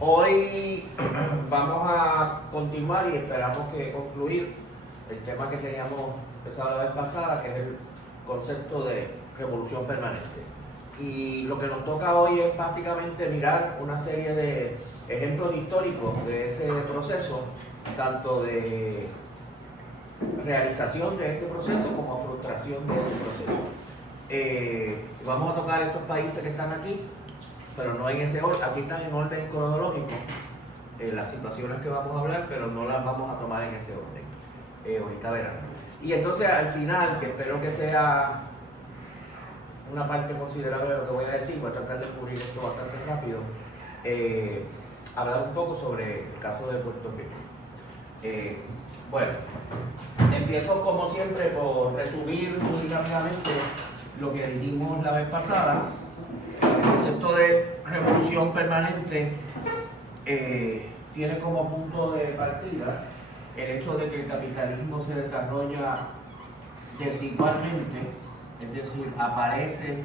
Hoy vamos a continuar y esperamos que concluir el tema que teníamos empezado la vez pasada, que es el concepto de revolución permanente. Y lo que nos toca hoy es básicamente mirar una serie de ejemplos históricos de ese proceso, tanto de realización de ese proceso como frustración de ese proceso. Vamos a tocar estos países que están aquí, pero no en ese orden. Aquí están en orden cronológico las situaciones que vamos a hablar, pero no las vamos a tomar en ese orden. Ahorita verán. Y entonces al final, que espero que sea una parte considerable de lo que voy a decir, voy a tratar de cubrir esto bastante rápido, hablar un poco sobre el caso de Puerto Rico. Bueno, empiezo como siempre por resumir muy rápidamente lo que dijimos la vez pasada. El concepto de revolución permanente tiene como punto de partida el hecho de que el capitalismo se desarrolla desigualmente, es decir, aparece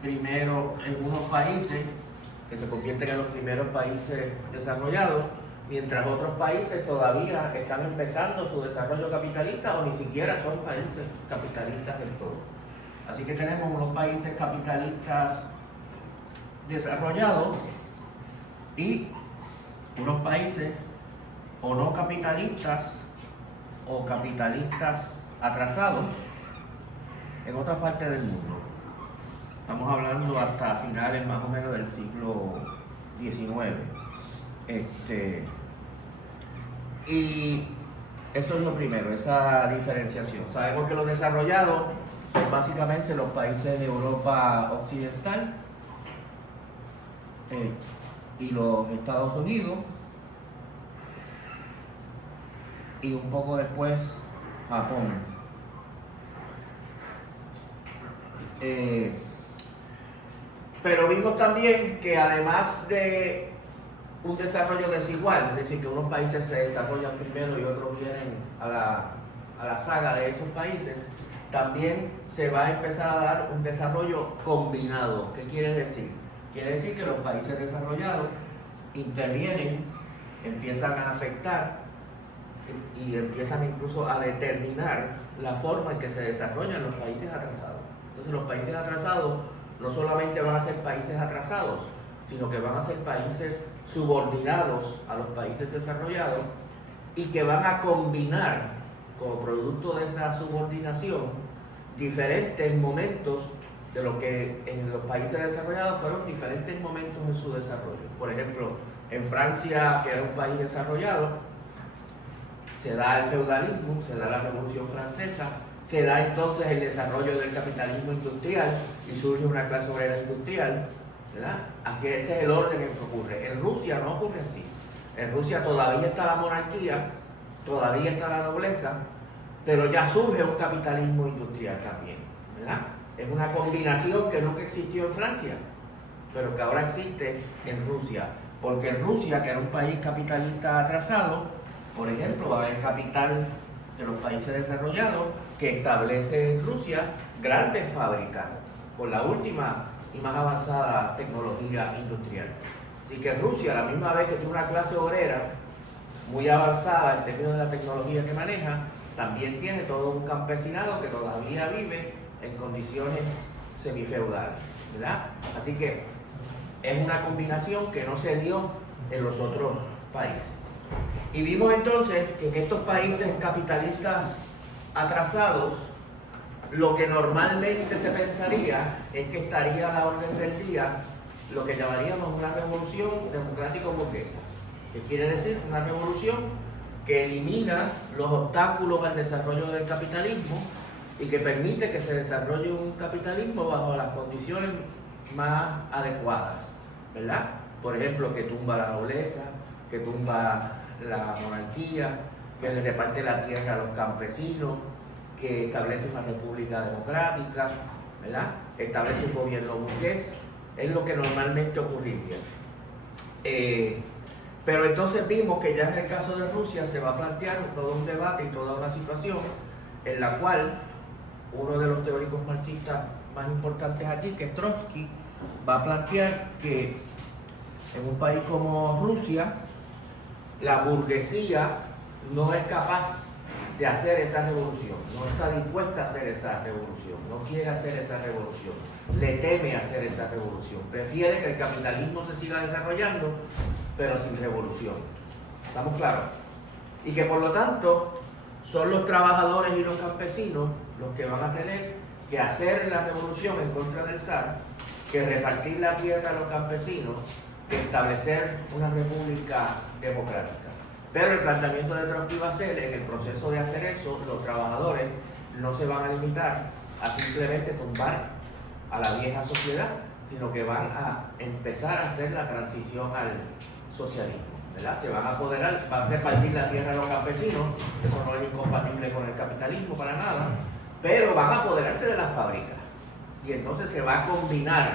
primero en unos países que se convierten en los primeros países desarrollados, mientras otros países todavía están empezando su desarrollo capitalista o ni siquiera son países capitalistas del todo. Así que tenemos unos países capitalistas desarrollados y unos países o no capitalistas o capitalistas atrasados en otras partes del mundo. Estamos hablando hasta finales más o menos del siglo XIX. Y eso es lo primero, esa diferenciación. Sabemos que los desarrollados son básicamente los países de Europa occidental y los Estados Unidos, y un poco después Japón. Pero vimos también que además de un desarrollo desigual, es decir, que unos países se desarrollan primero y otros vienen a la saga de esos países, también se va a empezar a dar un desarrollo combinado. ¿Qué quiere decir? Quiere decir que los países desarrollados intervienen, empiezan a afectar y empiezan incluso a determinar la forma en que se desarrollan los países atrasados. Entonces los países atrasados no solamente van a ser países atrasados, sino que van a ser países subordinados a los países desarrollados y que van a combinar como producto de esa subordinación diferentes momentos de lo que en los países desarrollados fueron diferentes momentos en su desarrollo. Por ejemplo, en Francia, que era un país desarrollado, se da el feudalismo, se da la Revolución Francesa, se da entonces el desarrollo del capitalismo industrial y surge una clase obrera industrial, ¿verdad? Así ese es el orden en que ocurre. En Rusia no ocurre así. En Rusia todavía está la monarquía, todavía está la nobleza, pero ya surge un capitalismo industrial también, ¿verdad? Es una combinación que nunca existió en Francia, pero que ahora existe en Rusia. Porque en Rusia, que era un país capitalista atrasado, por ejemplo, va a haber capital de los países desarrollados que establece en Rusia grandes fábricas con la última y más avanzada tecnología industrial. Así que Rusia, a la misma vez que tiene una clase obrera muy avanzada en términos de la tecnología que maneja, también tiene todo un campesinado que todavía vive en condiciones semifeudales, ¿verdad? Así que es una combinación que no se dio en los otros países. Y vimos entonces que en estos países capitalistas atrasados, lo que normalmente se pensaría es que estaría a la orden del día lo que llamaríamos una revolución democrático-burguesa. ¿Qué quiere decir? Una revolución que elimina los obstáculos al desarrollo del capitalismo y que permite que se desarrolle un capitalismo bajo las condiciones más adecuadas, ¿verdad? Por ejemplo, que tumba la nobleza, que tumba la monarquía, que le reparte la tierra a los campesinos, que establece una república democrática, ¿verdad? Establece un gobierno burgués, es lo que normalmente ocurriría. Pero entonces vimos que ya en el caso de Rusia se va a plantear todo un debate y toda una situación en la cual uno de los teóricos marxistas más importantes aquí, que es Trotsky, va a plantear que en un país como Rusia, la burguesía no es capaz de hacer esa revolución, no está dispuesta a hacer esa revolución, no quiere hacer esa revolución, le teme hacer esa revolución, prefiere que el capitalismo se siga desarrollando, pero sin revolución. ¿Estamos claros? Y que por lo tanto son los trabajadores y los campesinos los que van a tener que hacer la revolución en contra del zar, que repartir la tierra a los campesinos, que establecer una república democrática. Pero el planteamiento de Trotsky va a ser, en el proceso de hacer eso, los trabajadores no se van a limitar a simplemente tumbar a la vieja sociedad, sino que van a empezar a hacer la transición al socialismo, ¿verdad? Se van a apoderar, van a repartir la tierra a los campesinos, eso no es incompatible con el capitalismo para nada, pero van a apoderarse de las fábricas. Y entonces se va a combinar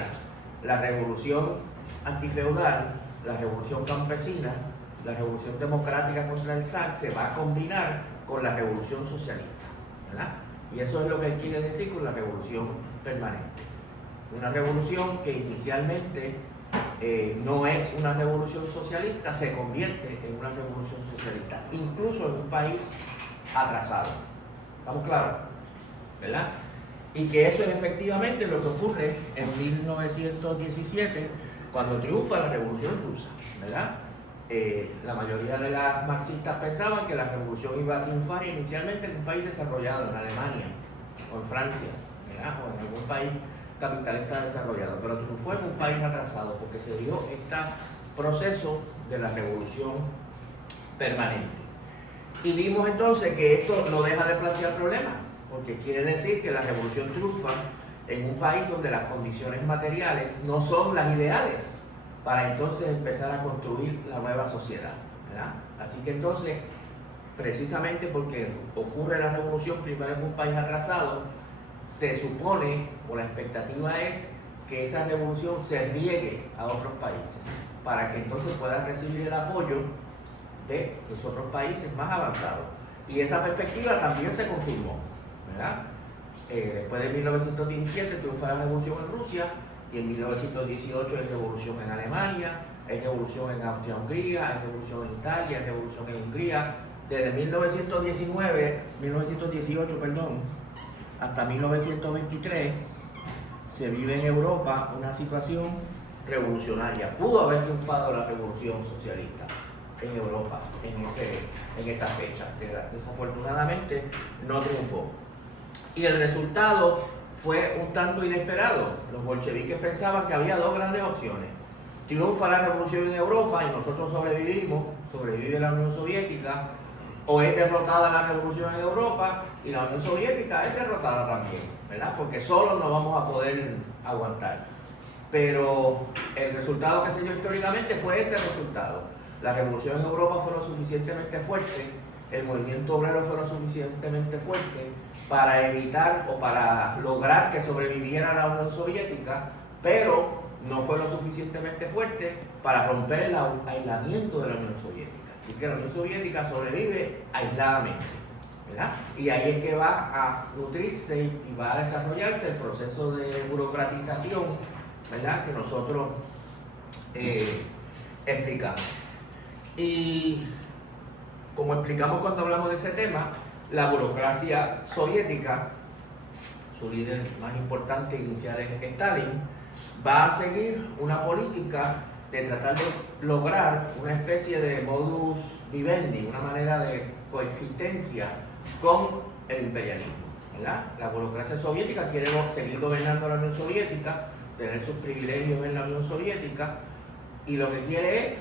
la revolución antifeudal, la revolución campesina, la revolución democrática contra el zar, se va a combinar con la revolución socialista, ¿verdad? Y eso es lo que quiere decir con la revolución permanente. Una revolución que inicialmente no es una revolución socialista, se convierte en una revolución socialista, incluso en un país atrasado. ¿Estamos claros? ¿Verdad? Y que eso es efectivamente lo que ocurre en 1917, cuando triunfa la Revolución Rusa, ¿verdad? La mayoría de las marxistas pensaban que la revolución iba a triunfar inicialmente en un país desarrollado, en Alemania o en Francia, ¿verdad? O en algún país capitalista desarrollado, pero triunfó en un país atrasado porque se dio este proceso de la revolución permanente. Y vimos entonces que esto no deja de plantear problemas, porque quiere decir que la revolución triunfa en un país donde las condiciones materiales no son las ideales para entonces empezar a construir la nueva sociedad, ¿verdad? Así que entonces, precisamente porque ocurre la revolución primero en un país atrasado, se supone, o la expectativa es, que esa revolución se riegue a otros países, para que entonces pueda recibir el apoyo de los otros países más avanzados. Y esa perspectiva también se confirmó, ¿verdad? Después de 1917 triunfa la revolución en Rusia, y en 1918 hay revolución en Alemania, hay revolución en Austria-Hungría, hay revolución en Italia, hay revolución en Hungría. Desde 1918, hasta 1923 se vive en Europa una situación revolucionaria. Pudo haber triunfado la revolución socialista en Europa en esa fecha. Desafortunadamente no triunfó. Y el resultado fue un tanto inesperado. Los bolcheviques pensaban que había dos grandes opciones. Triunfa la revolución en Europa y nosotros sobrevivimos, sobrevive la Unión Soviética, o es derrotada la revolución en Europa y la Unión Soviética es derrotada también, ¿verdad? Porque solos no vamos a poder aguantar. Pero el resultado que se dio históricamente fue ese resultado. La revolución en Europa fue lo suficientemente fuerte, el movimiento obrero fue lo suficientemente fuerte para evitar o para lograr que sobreviviera la Unión Soviética, pero no fue lo suficientemente fuerte para romper el aislamiento de la Unión Soviética. Así que la Unión Soviética sobrevive aisladamente, ¿verdad? Y ahí es que va a nutrirse y va a desarrollarse el proceso de burocratización, ¿verdad? Que nosotros explicamos. Y como explicamos cuando hablamos de ese tema, la burocracia soviética, su líder más importante inicial es Stalin, va a seguir una política de tratar de lograr una especie de modus vivendi, una manera de coexistencia con el imperialismo, ¿verdad? La burocracia soviética quiere seguir gobernando la Unión Soviética, tener sus privilegios en la Unión Soviética, y lo que quiere es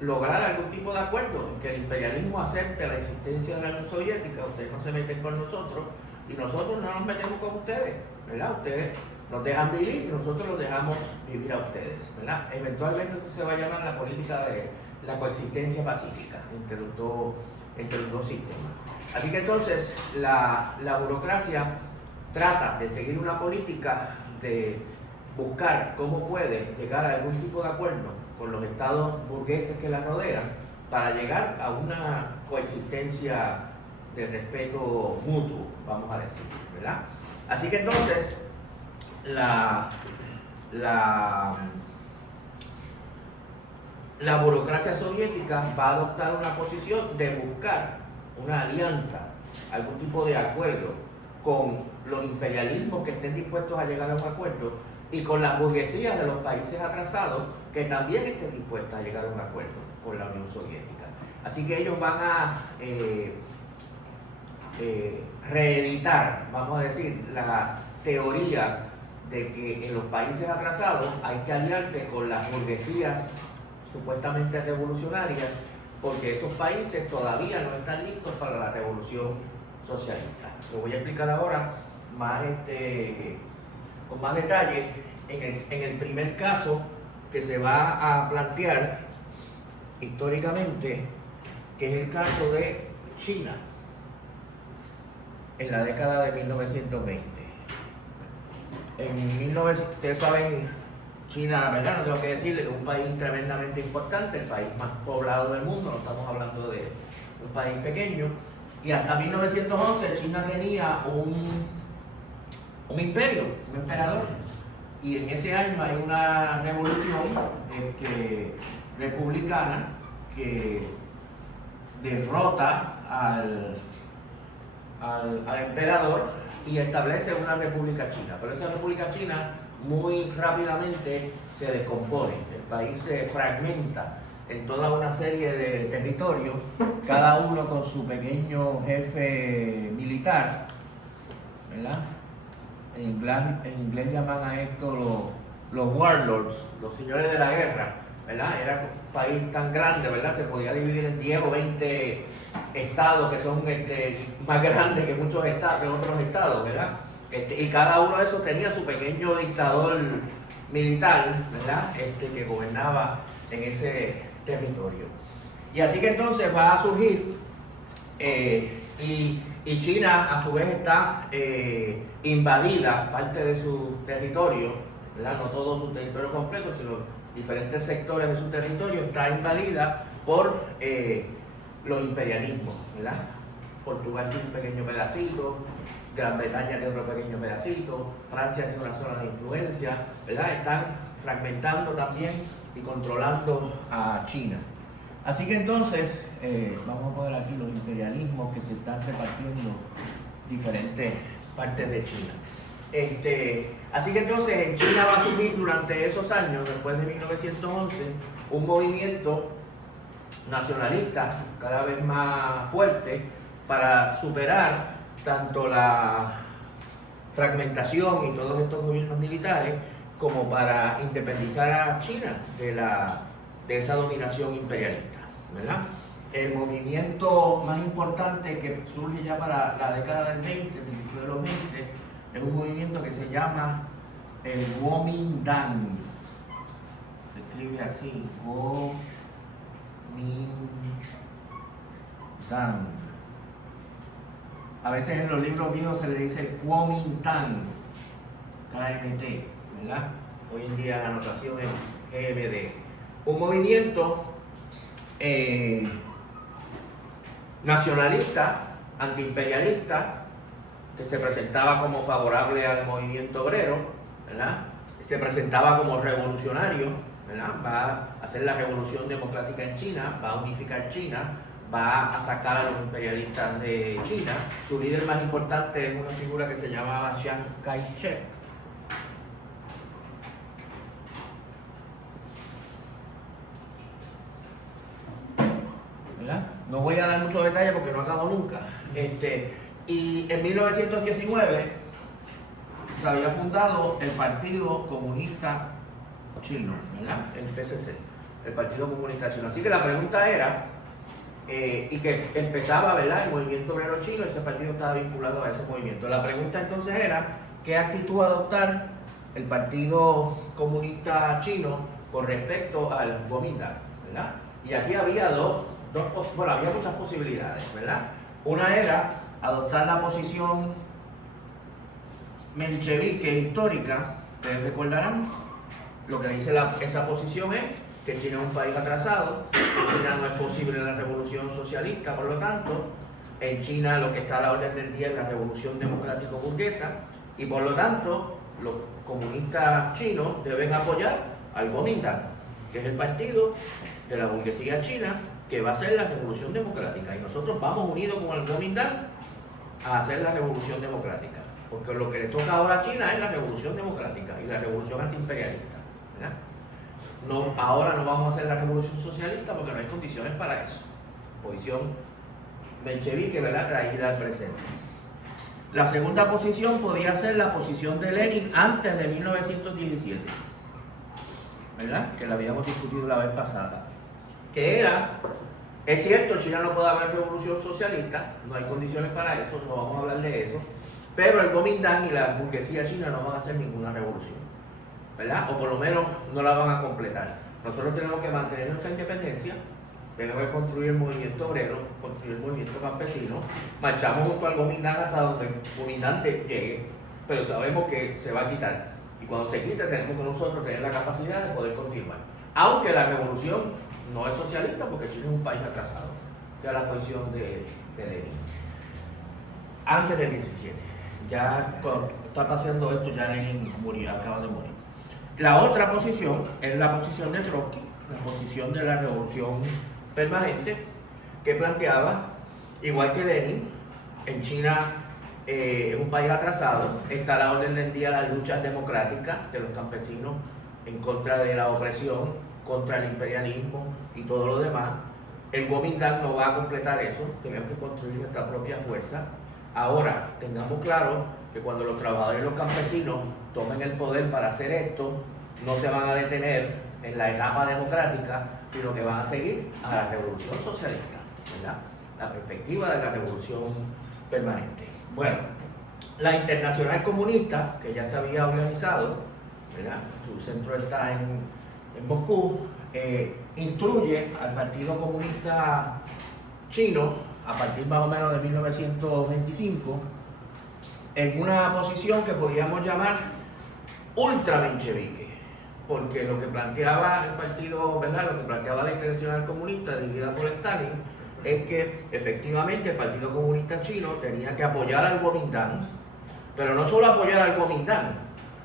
lograr algún tipo de acuerdo en que el imperialismo acepte la existencia de la Unión Soviética. Ustedes no se meten con nosotros y nosotros no nos metemos con ustedes, ¿verdad? Ustedes nos dejan vivir y nosotros los dejamos vivir a ustedes, ¿verdad? Eventualmente eso se va a llamar la política de la coexistencia pacífica entre los dos sistemas. Así que entonces la burocracia trata de seguir una política de buscar cómo puede llegar a algún tipo de acuerdo con los estados burgueses que la rodean para llegar a una coexistencia de respeto mutuo, vamos a decir, ¿verdad? Así que entonces, la burocracia soviética va a adoptar una posición de buscar una alianza, algún tipo de acuerdo con los imperialismos que estén dispuestos a llegar a un acuerdo y con las burguesías de los países atrasados que también estén dispuestas a llegar a un acuerdo con la Unión Soviética. Así que ellos van a reeditar, vamos a decir, la teoría de que en los países atrasados hay que aliarse con las burguesías supuestamente revolucionarias, porque esos países todavía no están listos para la revolución socialista. Lo voy a explicar ahora más con más detalle en el primer caso que se va a plantear históricamente, que es el caso de China en la década de 1920. Ustedes saben, China, ¿verdad? No tengo que decirle que es un país tremendamente importante, el país más poblado del mundo, no estamos hablando de un país pequeño. Y hasta 1911 China tenía un imperio, un emperador. Y en ese año hay una revolución republicana que derrota al emperador y establece una república china. Pero esa república china muy rápidamente se descompone, el país se fragmenta en toda una serie de territorios, cada uno con su pequeño jefe militar, ¿verdad? En inglés llaman a esto los warlords, los señores de la guerra, ¿verdad? Era un país tan grande, ¿verdad? Se podía dividir en 10 o 20 estados que son más grandes que muchos estados, que otros estados, ¿verdad? Y cada uno de esos tenía su pequeño dictador militar, ¿verdad? Que gobernaba en ese territorio. Y así que entonces va a surgir, y China a su vez está invadida, parte de su territorio, ¿verdad? No todo su territorio completo, sino diferentes sectores de su territorio, está invadida por los imperialismos, ¿verdad? Portugal tiene un pequeño pedacito, Gran Bretaña tiene otro pequeño pedacito, Francia tiene una zona de influencia, ¿verdad? Están fragmentando también y controlando a China. Así que entonces, vamos a poner aquí los imperialismos que se están repartiendo en diferentes partes de China. Así que entonces en China va a surgir durante esos años, después de 1911, un movimiento nacionalista cada vez más fuerte para superar tanto la fragmentación y todos estos gobiernos militares como para independizar a China de esa dominación imperialista, ¿verdad? El movimiento más importante que surge ya para la década del 20, el principio de los 20, es un movimiento que se llama el Kuomintang. Se escribe así, Kuomintang. A veces en los libros viejos se le dice Kuomintang, KMT, ¿verdad? Hoy en día la anotación es GMD. Un movimiento nacionalista, antiimperialista, que se presentaba como favorable al movimiento obrero, ¿verdad? Se presentaba como revolucionario, ¿verdad? Va a hacer la revolución democrática en China, va a unificar China, va a sacar a los imperialistas de China. Su líder más importante es una figura que se llamaba Chiang Kai-shek. ¿Verdad? No voy a dar mucho detalle porque no acabo nunca. Y en 1919 se había fundado el Partido Comunista Chino, ¿verdad? El PCC, el Partido Comunista Chino. Así que la pregunta era, y que empezaba, ¿verdad?, el movimiento obrero chino, ese partido estaba vinculado a ese movimiento. La pregunta entonces era, ¿qué actitud adoptar el Partido Comunista Chino con respecto al Kuomintang, ¿verdad? Y aquí había había muchas posibilidades, ¿verdad? Una era adoptar la posición menchevique histórica. Ustedes recordarán, lo que dice esa posición es que China es un país atrasado, en China no es posible la revolución socialista, por lo tanto, en China lo que está a la orden del día es la revolución democrático-burguesa, Y por lo tanto, los comunistas chinos deben apoyar al Kuomintang, que es el partido de la burguesía china que va a hacer la revolución democrática. Y nosotros vamos unidos con el Kuomintang a hacer la revolución democrática. Porque lo que le toca ahora a China es la revolución democrática y la revolución antiimperialista, ¿verdad? No, ahora no vamos a hacer la revolución socialista porque no hay condiciones para eso. Posición menchevique, ¿verdad?, traída al presente. La segunda posición podría ser la posición de Lenin antes de 1917, ¿verdad?, que la habíamos discutido la vez pasada. Que era, es cierto, China no puede haber revolución socialista, no hay condiciones para eso, no vamos a hablar de eso, pero el Kuomintang y la burguesía china no van a hacer ninguna revolución, ¿verdad? O por lo menos no la van a completar. Nosotros tenemos que mantener nuestra independencia, tenemos que construir el movimiento obrero, construir el movimiento campesino, marchamos junto al Kuomintang hasta donde el Kuomintang llegue, pero sabemos que se va a quitar. Y cuando se quite tenemos que nosotros tener la capacidad de poder continuar. Aunque la revolución no es socialista porque Chile es un país atrasado. Esa es la posición de Lenin. Antes del 17. Ya cuando está pasando esto, ya Lenin murió, acaba de morir. La otra posición es la posición de Trotsky, la posición de la revolución permanente, que planteaba, igual que Lenin, en China es un país atrasado, está a la orden del día las luchas democráticas de los campesinos en contra de la opresión, contra el imperialismo y todo lo demás. El Kuomintang no va a completar eso, tenemos que construir nuestra propia fuerza. Ahora, tengamos claro que cuando los trabajadores y los campesinos tomen el poder para hacer esto, no se van a detener en la etapa democrática, sino que van a seguir a la revolución socialista, ¿verdad? La perspectiva de la revolución permanente. Bueno, la Internacional Comunista, que ya se había organizado, ¿verdad?, su centro está en Moscú, instruye al Partido Comunista Chino a partir más o menos de 1925 en una posición que podríamos llamar ultramenchevique, porque lo que planteaba el partido, ¿verdad?, lo que planteaba la Internacional Comunista dirigida por Stalin es que efectivamente el Partido Comunista Chino tenía que apoyar al Kuomintang, pero no solo apoyar al Kuomintang,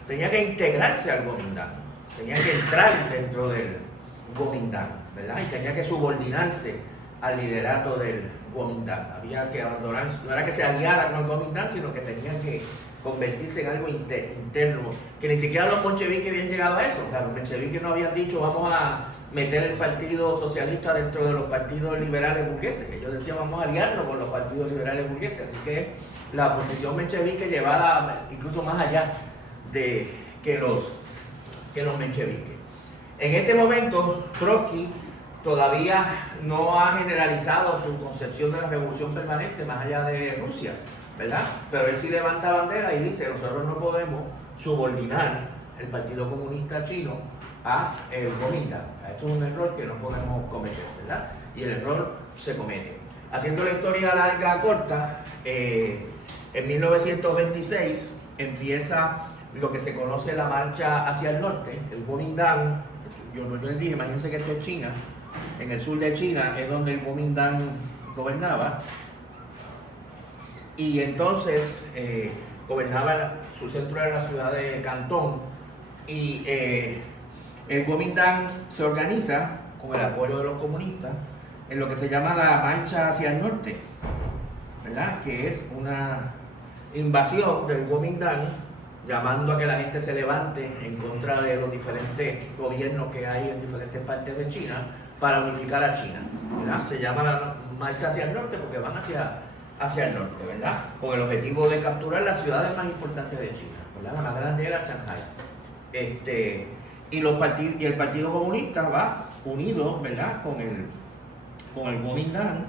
tenía que integrarse al Kuomintang, tenía que entrar dentro del Kuomintang, ¿verdad?, y tenía que subordinarse al liderato del Kuomintang. Había que abandonar, no era que se aliaran con el Kuomintang, sino que tenían que convertirse en algo interno, que ni siquiera los bolcheviques habían llegado a eso. O sea, los bolcheviques no habían dicho vamos a meter el Partido Socialista dentro de los partidos liberales burgueses. Ellos decían vamos a aliarnos con los partidos liberales burgueses. Así que la posición menchevique llevada incluso más allá de que los mencheviques. En este momento, Trotsky todavía no ha generalizado su concepción de la revolución permanente más allá de Rusia, ¿verdad? Pero él sí levanta bandera y dice, nosotros no podemos subordinar el Partido Comunista Chino a el Kuomintang. Esto es un error que no podemos cometer, ¿verdad? Y el error se comete. Haciendo la historia larga corta, en 1926 empieza lo que se conoce la marcha hacia el norte, el Kuomintang. Yo les dije, imagínense que esto es China. En el sur de China es donde el Kuomintang gobernaba, y entonces gobernaba, su centro era la ciudad de Cantón, y el Kuomintang se organiza con el apoyo de los comunistas en lo que se llama la marcha hacia el norte, ¿verdad?, que es una invasión del Kuomintang llamando a que la gente se levante en contra de los diferentes gobiernos que hay en diferentes partes de China para unificar a China, ¿verdad? Se llama la marcha hacia el norte porque van hacia el norte, ¿verdad?, con el objetivo de capturar las ciudades más importantes de China, ¿verdad? La más grande era Shanghái. Y el Partido Comunista va unido, ¿verdad?, con el Kuomintang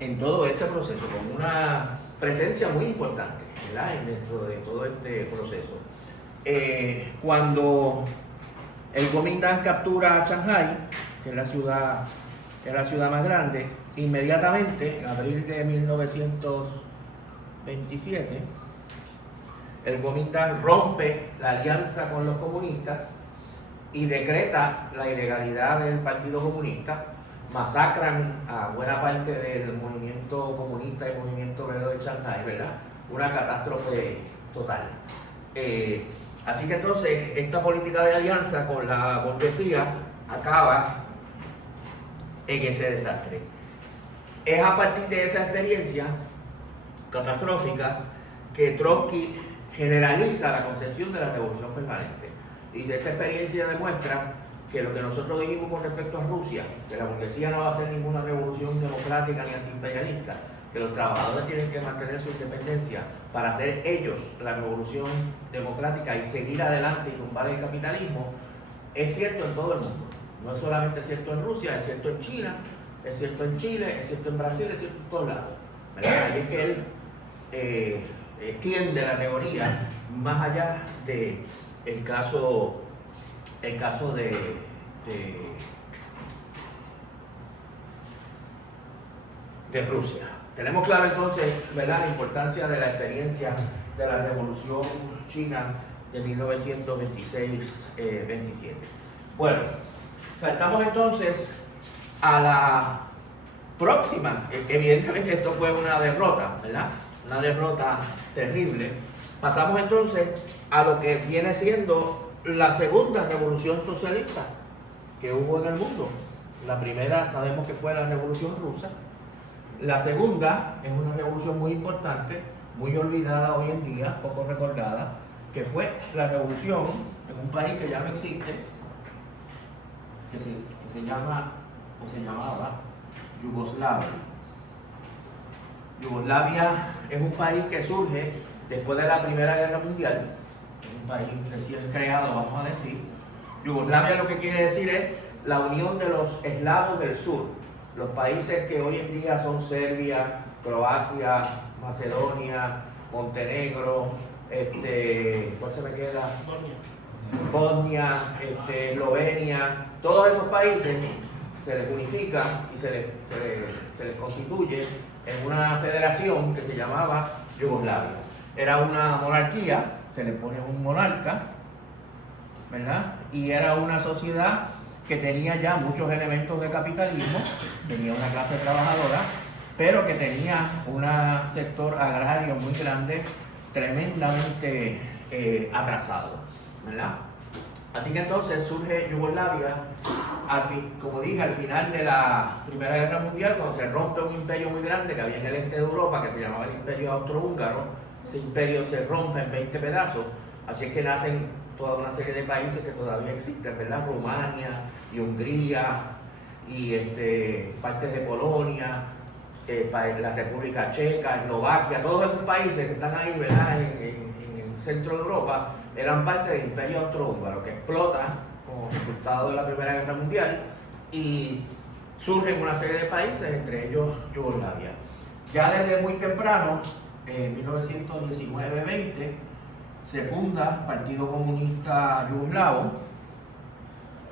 en todo ese proceso, con una presencia muy importante, ¿verdad?, dentro de todo este proceso. Cuando el Kuomintang captura a Shanghái, que es la ciudad más grande, inmediatamente, en abril de 1927, el Kuomintang rompe la alianza con los comunistas y decreta la ilegalidad del Partido Comunista, masacran a buena parte del movimiento comunista y movimiento obrero de Shanghái, ¿verdad? Una catástrofe total. Así que entonces esta política de alianza con la burguesía acaba en ese desastre. Es a partir de esa experiencia catastrófica que Trotsky generaliza la concepción de la revolución permanente. Dice, esta experiencia demuestra que lo que nosotros dijimos con respecto a Rusia, que la burguesía no va a hacer ninguna revolución democrática ni antiimperialista, que los trabajadores tienen que mantener su independencia para hacer ellos la revolución democrática y seguir adelante y tumbar el capitalismo, es cierto en todo el mundo. No es solamente cierto en Rusia, es cierto en China, es cierto en Chile, es cierto en Brasil, es cierto en todos lados. Ahí es que él extiende la teoría más allá de el caso de Rusia. Tenemos claro entonces, ¿verdad?, la importancia de la experiencia de la Revolución China de 1926-27. Bueno, saltamos entonces a la próxima. Evidentemente esto fue una derrota, ¿verdad? Una derrota terrible. Pasamos entonces a lo que viene siendo la segunda revolución socialista que hubo en el mundo. La primera sabemos que fue la Revolución Rusa. La segunda es una revolución muy importante, muy olvidada hoy en día, poco recordada, que fue la revolución en un país que ya no existe, que se llama o se llamaba Yugoslavia. Yugoslavia es un país que surge después de la Primera Guerra Mundial, un país recién creado, vamos a decir. Yugoslavia lo que quiere decir es la unión de los eslavos del sur, los países que hoy en día son Serbia, Croacia, Macedonia, Montenegro, ¿cuál se me queda? Bosnia, Eslovenia, todos esos países se les unifica y se les constituye en una federación que se llamaba Yugoslavia. Era una monarquía, se le pone un monarca, ¿verdad? Y era una sociedad que tenía ya muchos elementos de capitalismo, tenía una clase trabajadora, pero que tenía un sector agrario muy grande, tremendamente atrasado, ¿verdad? Así que entonces surge Yugoslavia, como dije, al final de la Primera Guerra Mundial, cuando se rompe un imperio muy grande que había en el este de Europa, que se llamaba el Imperio Austrohúngaro. Ese imperio se rompe en 20 pedazos, así es que nacen toda una serie de países que todavía existen, ¿verdad? Rumania y Hungría y partes de Polonia, la República Checa, Eslovaquia, todos esos países que están ahí, ¿verdad?, en el centro de Europa, eran parte del Imperio Austrohúngaro, que explota como resultado de la Primera Guerra Mundial y surgen una serie de países, entre ellos Yugoslavia. Ya desde muy temprano, en 1919-20, se funda el Partido Comunista Yugoslavo,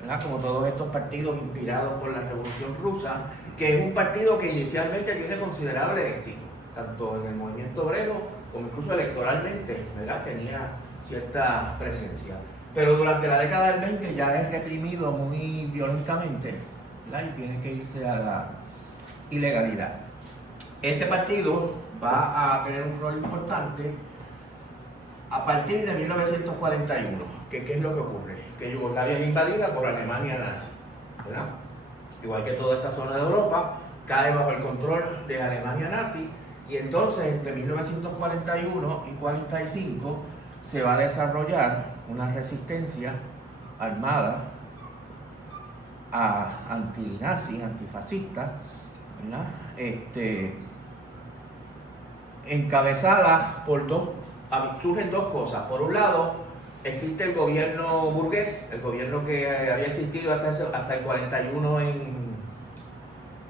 ¿verdad?, como todos estos partidos inspirados por la Revolución Rusa, que es un partido que inicialmente tiene considerable éxito, tanto en el movimiento obrero como incluso electoralmente, ¿verdad?, tenía cierta presencia. Pero durante la década del 20 ya es reprimido muy violentamente, ¿verdad?, y tiene que irse a la ilegalidad. Este partido va a tener un rol importante a partir de 1941. ¿Qué es lo que ocurre? Que Yugoslavia es invadida por Alemania nazi, ¿verdad? Igual que toda esta zona de Europa, cae bajo el control de Alemania nazi, y entonces entre 1941 y 1945 se va a desarrollar una resistencia armada antinazi, antifascista, ¿verdad?, encabezada por surgen dos cosas. Por un lado, existe el gobierno burgués, el gobierno que había existido hasta el 41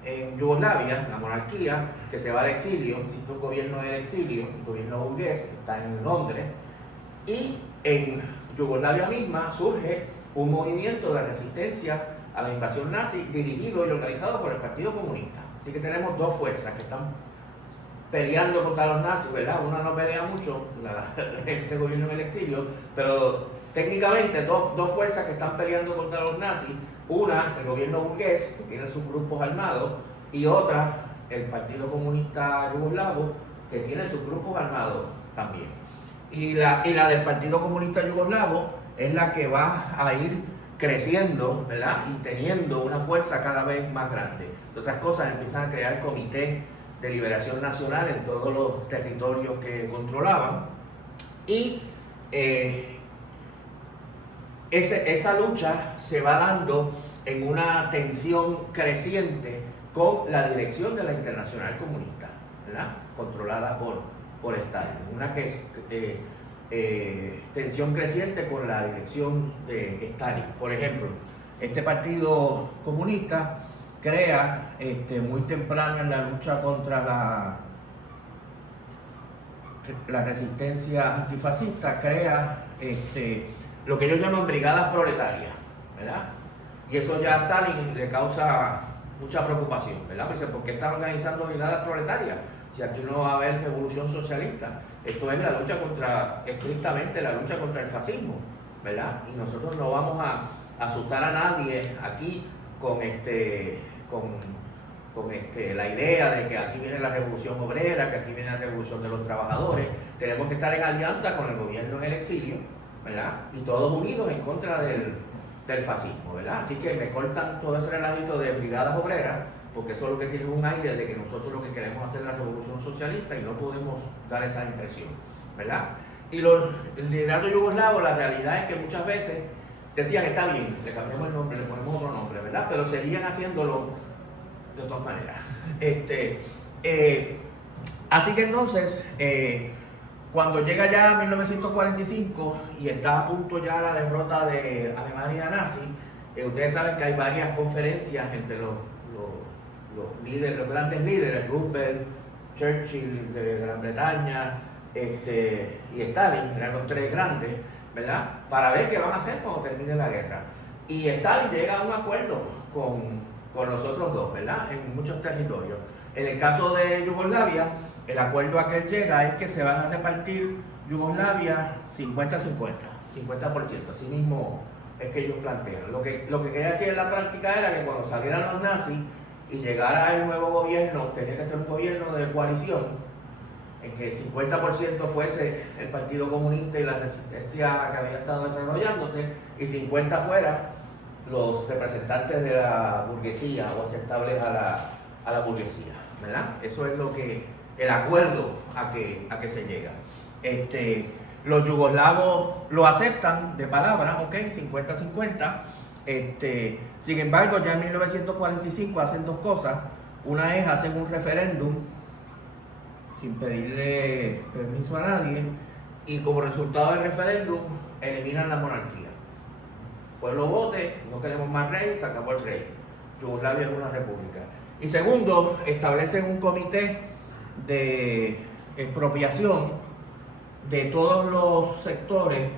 en Yugoslavia, la monarquía, que se va al exilio. Existe un gobierno del exilio, un gobierno burgués, que está en Londres, y en Yugoslavia misma surge un movimiento de resistencia a la invasión nazi dirigido y organizado por el Partido Comunista. Así que tenemos dos fuerzas que están peleando contra los nazis, ¿verdad? Una no pelea mucho, este gobierno en el exilio, pero técnicamente dos fuerzas que están peleando contra los nazis. Una, el gobierno burgués, que tiene sus grupos armados, y otra, el Partido Comunista Yugoslavo, que tiene sus grupos armados también. Y la del Partido Comunista Yugoslavo es la que va a ir creciendo, ¿verdad? Y teniendo una fuerza cada vez más grande. De otras cosas, empiezan a crear comités de liberación nacional en todos los territorios que controlaban. Y esa lucha se va dando en una tensión creciente con la dirección de la Internacional Comunista, ¿verdad? Controlada por Stalin. Una tensión creciente con la dirección de Stalin. Por ejemplo, este partido comunista crea muy temprano en la lucha contra la resistencia antifascista, crea lo que ellos llaman brigadas proletarias, ¿verdad? Y eso ya a Stalin le causa mucha preocupación, ¿verdad? Dice, ¿por qué están organizando brigadas proletarias? Si aquí no va a haber revolución socialista. Esto es la lucha estrictamente la lucha contra el fascismo, ¿verdad? Y nosotros no vamos a asustar a nadie aquí con la idea de que aquí viene la revolución obrera, que aquí viene la revolución de los trabajadores. Tenemos que estar en alianza con el gobierno en el exilio, ¿verdad? Y todos unidos en contra del fascismo, ¿verdad? Así que me cortan todo ese relajito de brigadas obreras, porque eso es lo que tiene un aire de que nosotros lo que queremos hacer es la revolución socialista y no podemos dar esa impresión, ¿verdad? Y el liderato yugoslavo, la realidad es que muchas veces decían, está bien, le cambiamos el nombre, le ponemos otro nombre, ¿verdad? Pero seguían haciéndolo de todas maneras. Así que entonces, cuando llega ya 1945 y está a punto ya la derrota de Alemania nazi, ustedes saben que hay varias conferencias entre los líderes, los grandes líderes, Roosevelt, Churchill de Gran Bretaña y Stalin, eran los tres grandes, ¿verdad? Para ver qué van a hacer cuando termine la guerra. Y Stalin llega a un acuerdo con los otros dos, ¿verdad? En muchos territorios. En el caso de Yugoslavia, el acuerdo a que él llega es que se van a repartir Yugoslavia 50-50%, así mismo es que ellos plantean. Lo que quería decir en la práctica era que cuando salieran los nazis y llegara el nuevo gobierno, tenía que ser un gobierno de coalición, en que 50% fuese el Partido Comunista y la resistencia que había estado desarrollándose, y 50% fuera los representantes de la burguesía o aceptables a la burguesía, ¿verdad? Eso es el acuerdo a que se llega. Los yugoslavos lo aceptan de palabra, ok, 50-50. Sin embargo, ya en 1945 hacen dos cosas. Una es hacen un referéndum sin pedirle permiso a nadie, y como resultado del referéndum eliminan la monarquía. El pueblo vote, no queremos más rey, se acabó el rey. Yugoslavia es una república. Y segundo, establecen un comité de expropiación de todos los sectores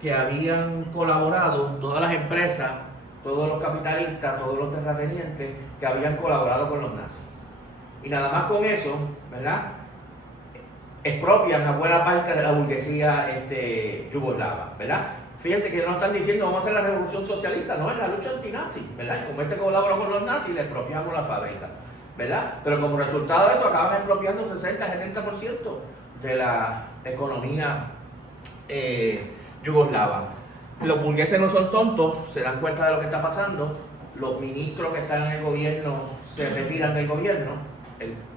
que habían colaborado, todas las empresas, todos los capitalistas, todos los terratenientes que habían colaborado con los nazis. Y nada más con eso, ¿verdad?, expropian a buena parte de la burguesía yugoslava, ¿verdad? Fíjense que no están diciendo vamos a hacer la revolución socialista, no, es la lucha antinazi, ¿verdad? Y como colaboró con los nazis, le expropiamos la fábrica, ¿verdad? Pero como resultado de eso acaban expropiando 60-70% de la economía yugoslava. Los burgueses no son tontos, se dan cuenta de lo que está pasando. Los ministros que están en el gobierno se retiran del gobierno.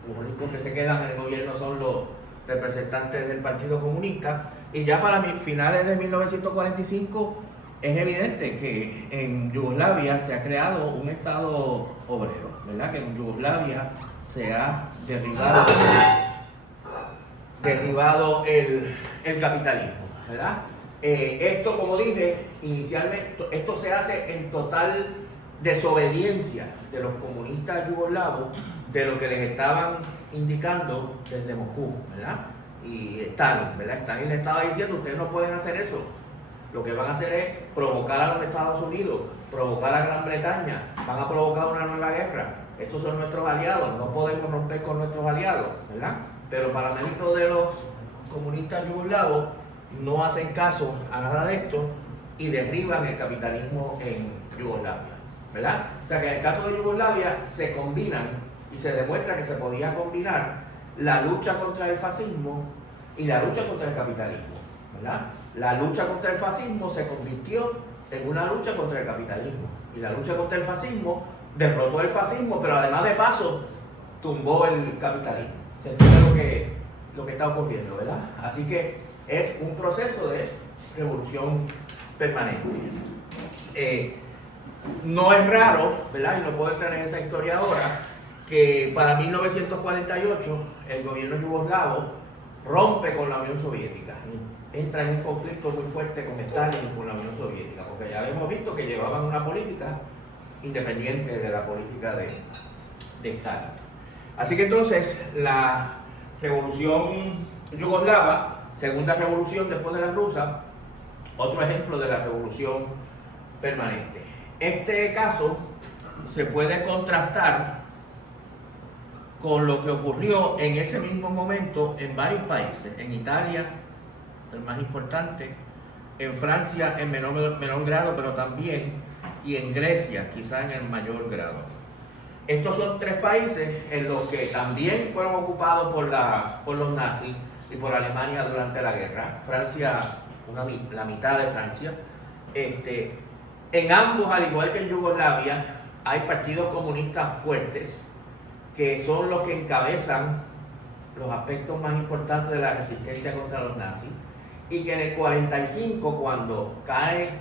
Los únicos que se quedan en el gobierno son los representantes del Partido Comunista. Y ya para finales de 1945 es evidente que en Yugoslavia se ha creado un Estado obrero, ¿verdad? Que en Yugoslavia se ha derribado el capitalismo, ¿verdad? Esto, como dije inicialmente, esto se hace en total desobediencia de los comunistas yugoslavos de lo que les estaban indicando desde Moscú, ¿verdad? Y Stalin, ¿verdad? Stalin le estaba diciendo, ustedes no pueden hacer eso. Lo que van a hacer es provocar a los Estados Unidos, provocar a Gran Bretaña, van a provocar una nueva guerra. Estos son nuestros aliados, no podemos romper con nuestros aliados, ¿verdad? Pero para mérito de los comunistas yugoslavos, no hacen caso a nada de esto y derriban el capitalismo en Yugoslavia, ¿verdad? O sea que en el caso de Yugoslavia se combinan y se demuestra que se podía combinar la lucha contra el fascismo y la lucha contra el capitalismo, ¿verdad? La lucha contra el fascismo se convirtió en una lucha contra el capitalismo, y la lucha contra el fascismo derrotó el fascismo, pero además de paso tumbó el capitalismo. Se entiende lo que está ocurriendo, ¿verdad? Así que es un proceso de revolución permanente. No es raro, ¿verdad? Y no puedo entrar en esa historia ahora, que para 1948 el gobierno yugoslavo rompe con la Unión Soviética, entra en un conflicto muy fuerte con Stalin y con la Unión Soviética, porque ya hemos visto que llevaban una política independiente de la política de Stalin. Así que entonces la revolución yugoslava, segunda revolución después de la rusa, otro ejemplo de la revolución permanente. Este caso se puede contrastar con lo que ocurrió en ese mismo momento en varios países, en Italia, el más importante, en Francia en menor grado, pero también, y en Grecia, quizá en el mayor grado. Estos son tres países en los que también fueron ocupados por los nazis y por Alemania durante la guerra. Francia, la mitad de Francia. En ambos, al igual que en Yugoslavia, hay partidos comunistas fuertes que son los que encabezan los aspectos más importantes de la resistencia contra los nazis, y que en el 45, cuando caen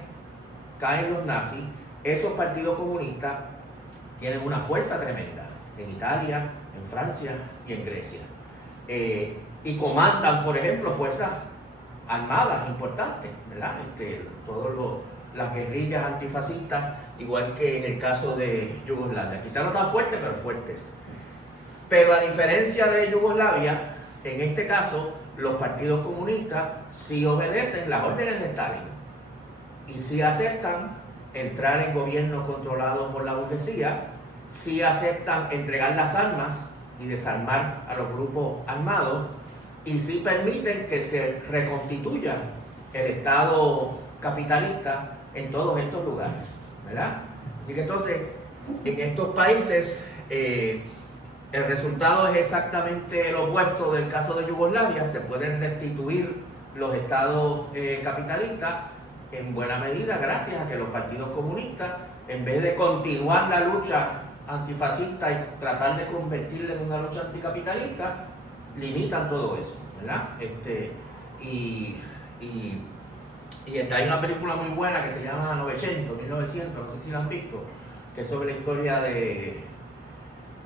los nazis, esos partidos comunistas tienen una fuerza tremenda en Italia, en Francia y en Grecia. Y comandan, por ejemplo, fuerzas armadas importantes, ¿verdad? Todas las guerrillas antifascistas, igual que en el caso de Yugoslavia. Quizás no tan fuertes, pero fuertes. Pero a diferencia de Yugoslavia, en este caso, los partidos comunistas sí obedecen las órdenes de Stalin y sí aceptan entrar en gobiernos controlados por la burguesía, sí aceptan entregar las armas y desarmar a los grupos armados, y sí permiten que se reconstituya el Estado capitalista en todos estos lugares, ¿verdad? Así que entonces, en estos países, el resultado es exactamente el opuesto del caso de Yugoslavia. Se pueden restituir los estados capitalistas en buena medida gracias a que los partidos comunistas, en vez de continuar la lucha antifascista y tratar de convertirla en una lucha anticapitalista, limitan todo eso, ¿verdad? Y hay una película muy buena que se llama 1900, no sé si la han visto, que es sobre la historia de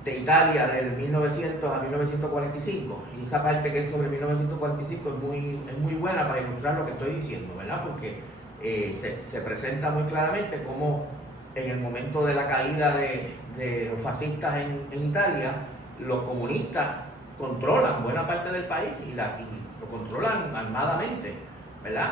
Italia del 1900 a 1945, y esa parte que es sobre 1945 es muy buena para ilustrar lo que estoy diciendo, ¿verdad? Porque se presenta muy claramente cómo en el momento de la caída de los fascistas en Italia, los comunistas controlan buena parte del país y lo controlan armadamente, ¿verdad?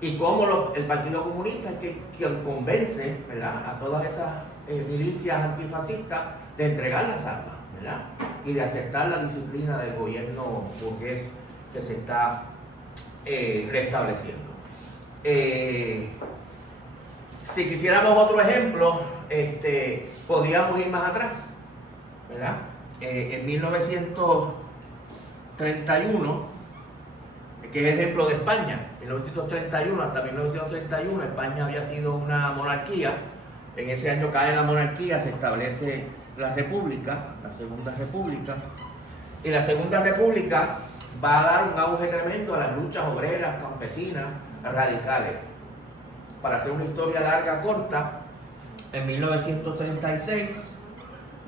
Y cómo el Partido Comunista es quien convence, ¿verdad?, a todas esas milicias antifascistas de entregar las armas, ¿verdad?, y de aceptar la disciplina del gobierno burgués que se está restableciendo. Si quisiéramos otro ejemplo, podríamos ir más atrás, ¿verdad? En 1931, que es el ejemplo de España, 1931 hasta 1931 España había sido una monarquía. En ese año cae la monarquía, se establece la república, la segunda república, y la segunda república va a dar un auge tremendo a las luchas obreras, campesinas, radicales. Para hacer una historia larga, corta, en 1936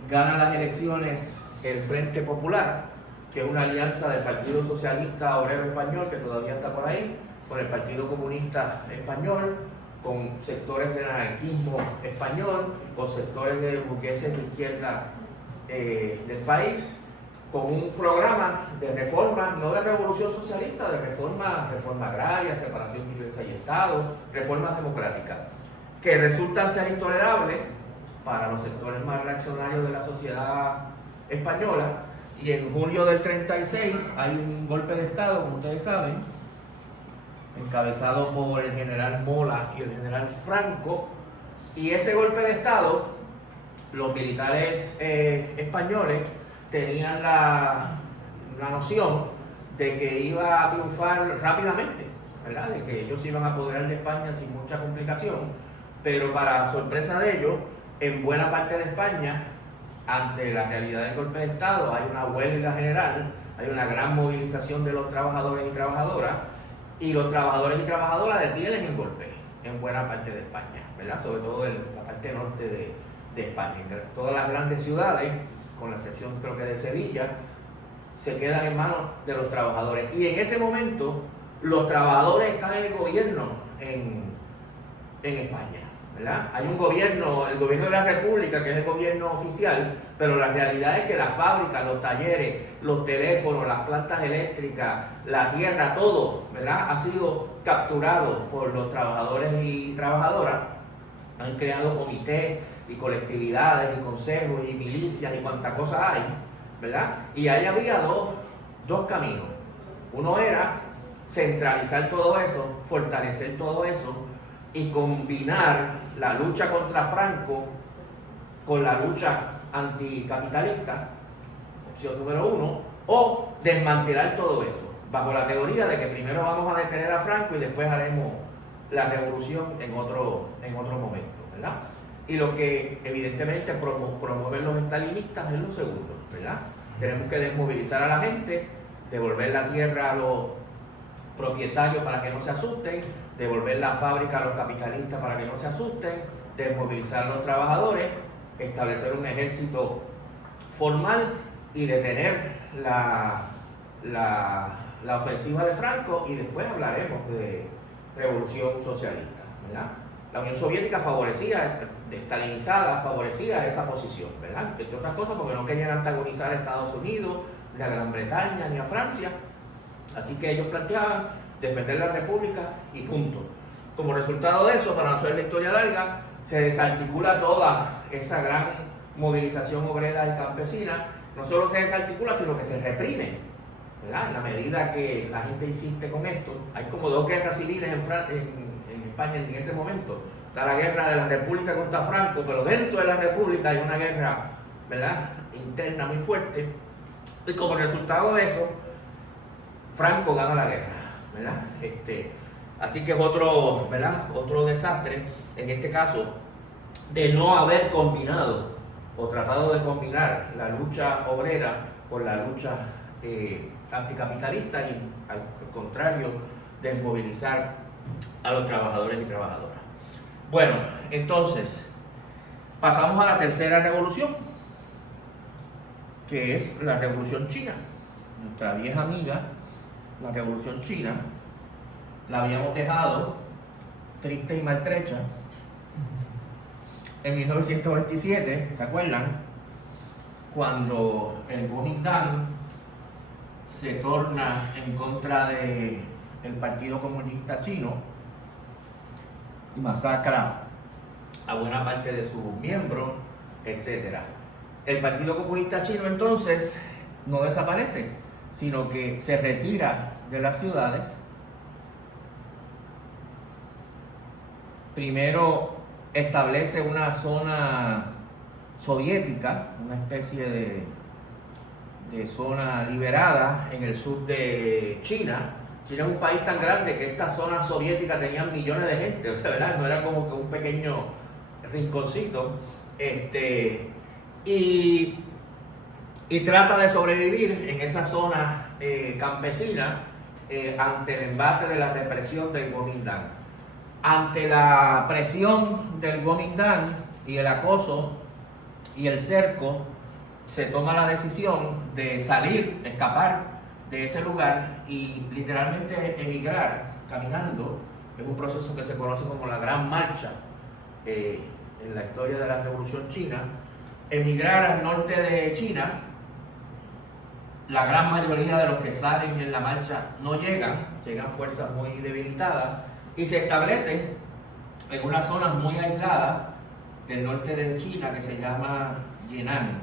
gana las elecciones el Frente Popular, que es una alianza del Partido Socialista Obrero Español, que todavía está por ahí, con el Partido Comunista Español, con sectores del anarquismo español, con sectores de burgueses de izquierda del país, con un programa de reforma, no de revolución socialista, de reforma agraria, separación de Iglesia y Estado, reformas democráticas, que resultan ser intolerables para los sectores más reaccionarios de la sociedad española. Y en julio del 36 hay un golpe de Estado, como ustedes saben, encabezado por el general Mola y el general Franco, y ese golpe de Estado, los militares españoles tenían la noción de que iba a triunfar rápidamente, ¿verdad? De que ellos se iban a apoderar de España sin mucha complicación, pero para sorpresa de ellos, en buena parte de España, ante la realidad del golpe de Estado, hay una huelga general, hay una gran movilización de los trabajadores y trabajadoras, y los trabajadores y trabajadoras detienen el golpe en buena parte de España, ¿verdad? Sobre todo en la parte norte de España. En todas las grandes ciudades, con la excepción creo que de Sevilla, se quedan en manos de los trabajadores. Y en ese momento, los trabajadores están en el gobierno en España, ¿verdad? Hay un gobierno, el gobierno de la República, que es el gobierno oficial, pero la realidad es que las fábricas, los talleres, los teléfonos, las plantas eléctricas, la tierra, todo, ¿verdad?, ha sido capturado por los trabajadores y trabajadoras. Han creado comités y colectividades y consejos y milicias y cuantas cosas hay, ¿verdad? Y ahí había dos caminos. Uno era centralizar todo eso, fortalecer todo eso y combinar la lucha contra Franco con la lucha anticapitalista, opción número uno, o desmantelar todo eso, bajo la teoría de que primero vamos a detener a Franco y después haremos la revolución en otro momento, ¿verdad? Y lo que evidentemente promueven los estalinistas es lo segundo, ¿verdad? Tenemos que desmovilizar a la gente, devolver la tierra a los propietarios para que no se asusten, devolver la fábrica a los capitalistas para que no se asusten, desmovilizar a los trabajadores, establecer un ejército formal y detener la ofensiva de Franco, y después hablaremos de revolución socialista, ¿verdad? La Unión Soviética favorecía, estalinizada, favorecía esa posición, ¿verdad? Entre otras cosas porque no querían antagonizar a Estados Unidos, ni a Gran Bretaña, ni a Francia. Así que ellos planteaban defender la república y punto. Como resultado de eso, para no hacer la historia larga, se desarticula toda esa gran movilización obrera y campesina. No solo se desarticula, sino que se reprime, ¿verdad? En la medida que la gente insiste con esto. Hay como dos guerras civiles en España en ese momento. Está la guerra de la república contra Franco, pero dentro de la república hay una guerra, ¿verdad?, interna muy fuerte. Y como resultado de eso, Franco gana la guerra, ¿verdad? Así que es otro, ¿verdad?, otro desastre, en este caso, de no haber combinado o tratado de combinar la lucha obrera con la lucha anticapitalista y, al contrario, desmovilizar a los trabajadores y trabajadoras. Bueno, entonces, pasamos a la tercera revolución, que es la Revolución China. Nuestra vieja amiga, la Revolución China, la habíamos dejado triste y maltrecha en 1927, ¿se acuerdan? Cuando el Kuomintang se torna en contra del Partido Comunista Chino y masacra a buena parte de sus miembros, etc. El Partido Comunista Chino entonces no desaparece, sino que se retira de las ciudades. Primero establece una zona soviética, una especie de zona liberada en el sur de China. China es un país tan grande que esta zona soviética tenía millones de gente, o sea, ¿verdad? No era como que un pequeño rinconcito. Y trata de sobrevivir en esa zona campesina ante el embate de la represión del Kuomintang. Ante la presión del Kuomintang y el acoso y el cerco, se toma la decisión de salir, de escapar de ese lugar y literalmente emigrar caminando. Es un proceso que se conoce como la Gran Marcha en la historia de la Revolución China. Emigrar al norte de China. La gran mayoría de los que salen en la marcha no llegan fuerzas muy debilitadas y se establecen en una zona muy aislada del norte de China que se llama Yan'an,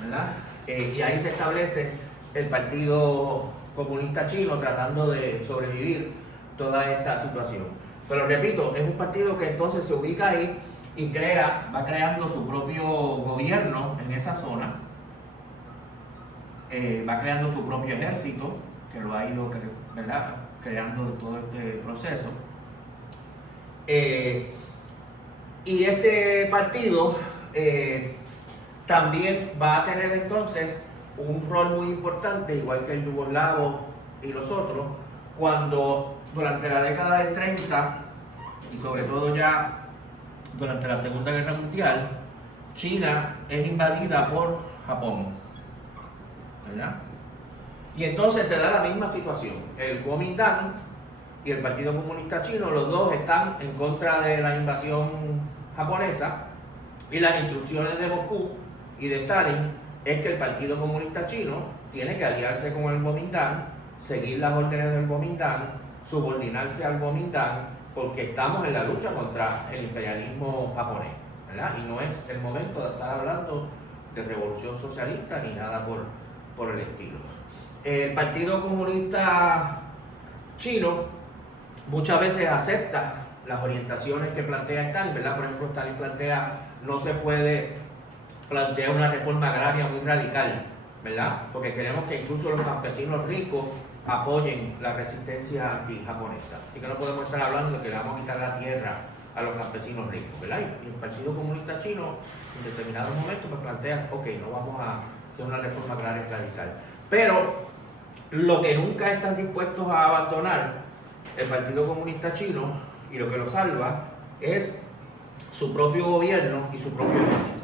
¿verdad? Y ahí se establece el Partido Comunista Chino tratando de sobrevivir toda esta situación. Pero repito, es un partido que entonces se ubica ahí y va creando su propio gobierno en esa zona, va creando su propio ejército, que lo ha ido ¿verdad? Creando todo este proceso. Y este partido también va a tener entonces un rol muy importante, igual que el yugoslavo y los otros, cuando durante la década del 30 y sobre todo ya durante la Segunda Guerra Mundial, China es invadida por Japón, ¿verdad? Y entonces se da la misma situación. El Kuomintang y el Partido Comunista Chino, los dos están en contra de la invasión japonesa, y las instrucciones de Moscú y de Stalin es que el Partido Comunista Chino tiene que aliarse con el Kuomintang, seguir las órdenes del Kuomintang, subordinarse al Kuomintang, porque estamos en la lucha contra el imperialismo japonés, ¿verdad? Y no es el momento de estar hablando de revolución socialista ni nada por el estilo. El Partido Comunista Chino muchas veces acepta las orientaciones que plantea Stalin, ¿verdad? Por ejemplo, Stalin plantea, no se puede plantear una reforma agraria muy radical, ¿verdad? Porque queremos que incluso los campesinos ricos apoyen la resistencia anti-japonesa. Así que no podemos estar hablando de que le vamos a quitar la tierra a los campesinos ricos, ¿verdad? Y el Partido Comunista Chino en determinados momentos pues plantea, ok, no vamos a hacer una reforma agraria radical. Pero lo que nunca están dispuestos a abandonar el Partido Comunista Chino y lo que lo salva es su propio gobierno y su propio ejército,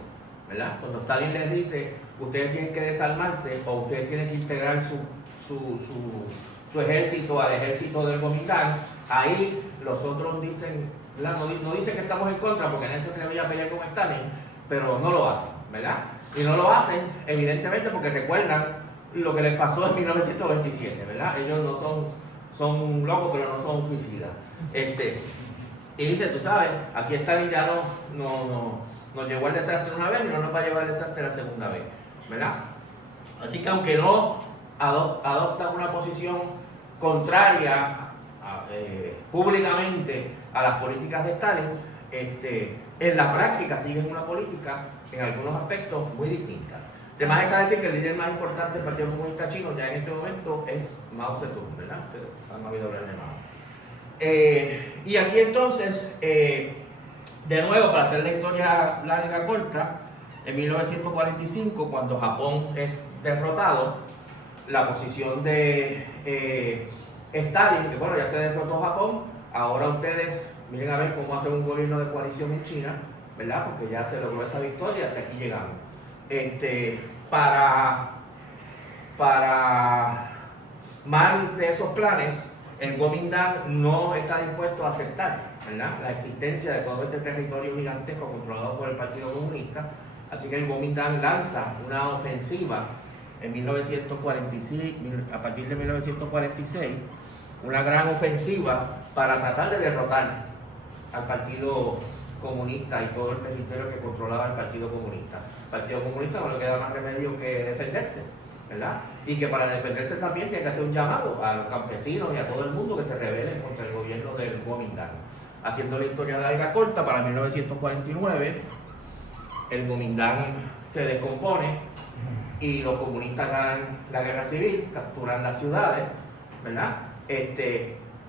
¿verdad? Cuando Stalin les dice, ustedes tienen que desarmarse o ustedes tienen que integrar su ejército al ejército del Kuomintang, ahí los otros dicen, no dicen que estamos en contra porque nadie se atrevía a pelear con Stalin, pero no lo hacen, ¿verdad? Y no lo hacen evidentemente porque recuerdan lo que les pasó en 1927, ¿verdad? Ellos no son locos, pero no son suicidas. Y dice, tú sabes, aquí Stalin ya nos llevó al desastre una vez y no nos va a llevar al desastre la segunda vez, ¿verdad? Así que aunque no adoptan una posición contraria públicamente a las políticas de Stalin, en la práctica siguen una política en algunos aspectos muy distinta. Además está decir que el líder más importante del Partido Comunista Chino ya en este momento es Mao Zedong, ¿verdad? Ustedes han oído hablar de Mao. Y aquí entonces, de nuevo, para hacer la historia larga corta, en 1945, cuando Japón es derrotado, la posición de Stalin, que bueno, ya se derrotó Japón, ahora ustedes miren a ver cómo hacer un gobierno de coalición en China, ¿verdad? Porque ya se logró esa victoria, hasta aquí llegamos. Para más de esos planes, el Kuomintang no está dispuesto a aceptar, ¿verdad?, la existencia de todo este territorio gigantesco controlado por el Partido Comunista. Así que el Kuomintang lanza una ofensiva en 1946, a partir de 1946, una gran ofensiva para tratar de derrotar al Partido Comunista y todo el territorio que controlaba el Partido Comunista. El Partido Comunista no le queda más remedio que defenderse, ¿verdad? Y que para defenderse también tiene que hacer un llamado a los campesinos y a todo el mundo que se rebelen contra el gobierno del Kuomintang. Haciendo la historia larga corta, para 1949 el Kuomintang se descompone y los comunistas ganan la guerra civil, capturan las ciudades, ¿verdad?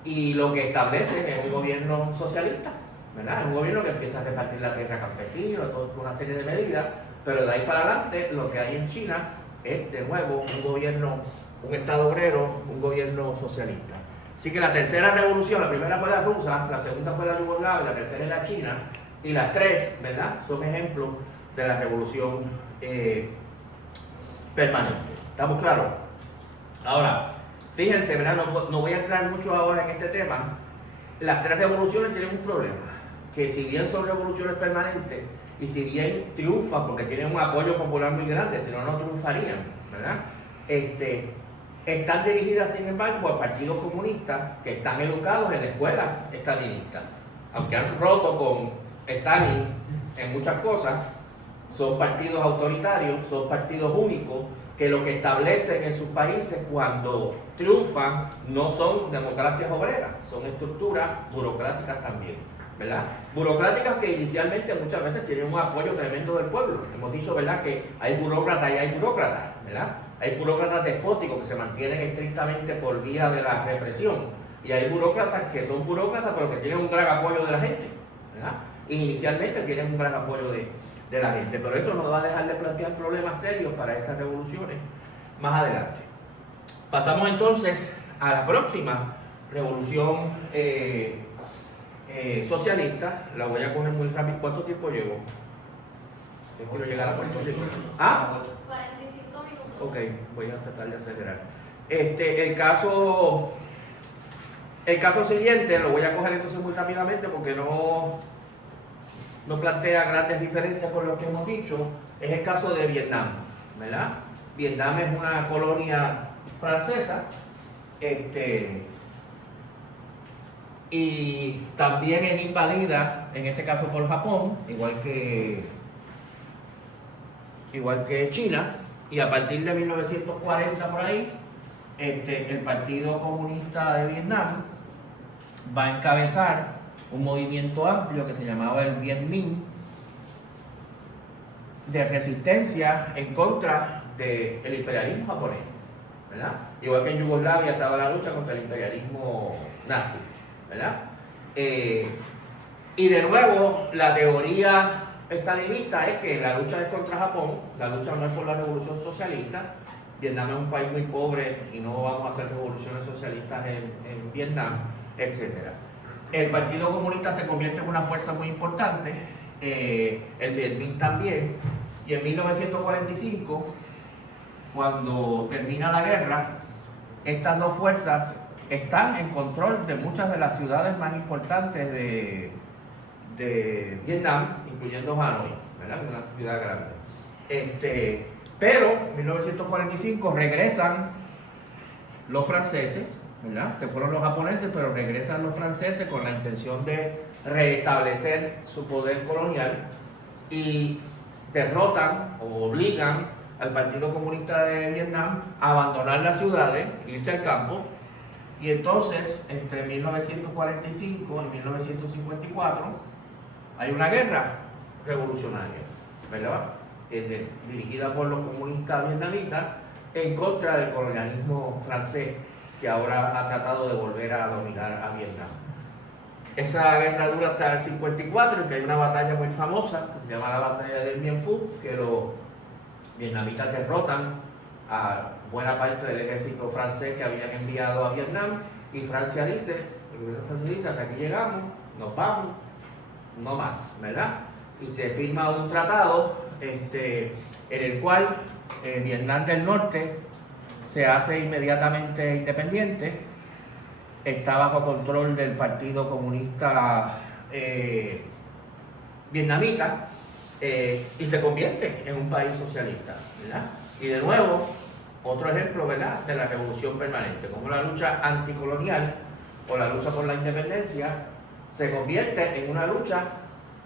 Y lo que establecen es un gobierno socialista, ¿verdad? Es un gobierno que empieza a repartir la tierra a campesinos, toda una serie de medidas, pero de ahí para adelante lo que hay en China es de nuevo un gobierno, un estado obrero, un gobierno socialista. Así que la tercera revolución, la primera fue la rusa, la segunda fue la yugoslava, la tercera es la china, y las tres, ¿verdad?, son ejemplos de la revolución permanente. ¿Estamos claros? Ahora, fíjense, ¿verdad? No voy a entrar mucho ahora en este tema. Las tres revoluciones tienen un problema, que si bien son revoluciones permanentes y si bien triunfan porque tienen un apoyo popular muy grande, si no, no triunfarían, ¿verdad? Están dirigidas, sin embargo, por partidos comunistas que están educados en la escuela stalinista. Aunque han roto con Stalin en muchas cosas, son partidos autoritarios, son partidos únicos, que lo que establecen en sus países cuando triunfan no son democracias obreras, son estructuras burocráticas también, ¿verdad? Burocráticas que inicialmente muchas veces tienen un apoyo tremendo del pueblo. Hemos dicho, ¿verdad?, que hay burócratas y hay burócratas, ¿verdad? Hay burócratas despóticos que se mantienen estrictamente por vía de la represión. Y hay burócratas que son burócratas pero que tienen un gran apoyo de la gente, ¿verdad? Inicialmente tienen un gran apoyo de la gente, pero eso no va a dejar de plantear problemas serios para estas revoluciones más adelante. Pasamos entonces a la próxima revolución socialista. La voy a coger muy rápido. ¿Cuánto tiempo llevo? Quiero llegar a 45 minutos. ¿Ah? 45 minutos. Ok, voy a tratar de acelerar. El caso siguiente lo voy a coger entonces muy rápidamente porque no plantea grandes diferencias con lo que hemos dicho. Es el caso de Vietnam, ¿verdad? Vietnam es una colonia francesa, y también es invadida, en este caso por Japón, igual que China, y a partir de 1940 por ahí, el Partido Comunista de Vietnam va a encabezar un movimiento amplio que se llamaba el Viet Minh, de resistencia en contra del imperialismo japonés, ¿verdad? Igual que en Yugoslavia estaba la lucha contra el imperialismo nazi, ¿verdad? Y de nuevo, la teoría estalinista es que la lucha es contra Japón, la lucha no es por la revolución socialista. Vietnam es un país muy pobre y no vamos a hacer revoluciones socialistas en Vietnam, etc. El Partido Comunista se convierte en una fuerza muy importante, el Viet Minh también, y en 1945, cuando termina la guerra, estas dos fuerzas están en control de muchas de las ciudades más importantes de Vietnam, incluyendo Hanoi, ¿verdad? Una ciudad grande. Pero en 1945 regresan los franceses, ¿verdad? Se fueron los japoneses, pero regresan los franceses con la intención de restablecer su poder colonial y derrotan o obligan al Partido Comunista de Vietnam a abandonar las ciudades, irse al campo. Y entonces, entre 1945 y 1954, hay una guerra revolucionaria, ¿verdad? Dirigida por los comunistas vietnamitas en contra del colonialismo francés, que ahora ha tratado de volver a dominar a Vietnam. Esa guerra dura hasta el 54, en que hay una batalla muy famosa, que se llama la batalla del Bien Phu, que los vietnamitas derrotan a buena parte del ejército francés que habían enviado a Vietnam, y Francia dice, el gobierno francés dice, hasta aquí llegamos, nos vamos, no más, ¿verdad? Y se firma un tratado en el cual Vietnam del Norte se hace inmediatamente independiente, está bajo control del Partido Comunista vietnamita, y se convierte en un país socialista, ¿verdad? Y de nuevo, otro ejemplo, ¿verdad?, de la revolución permanente, como la lucha anticolonial o la lucha por la independencia se convierte en una lucha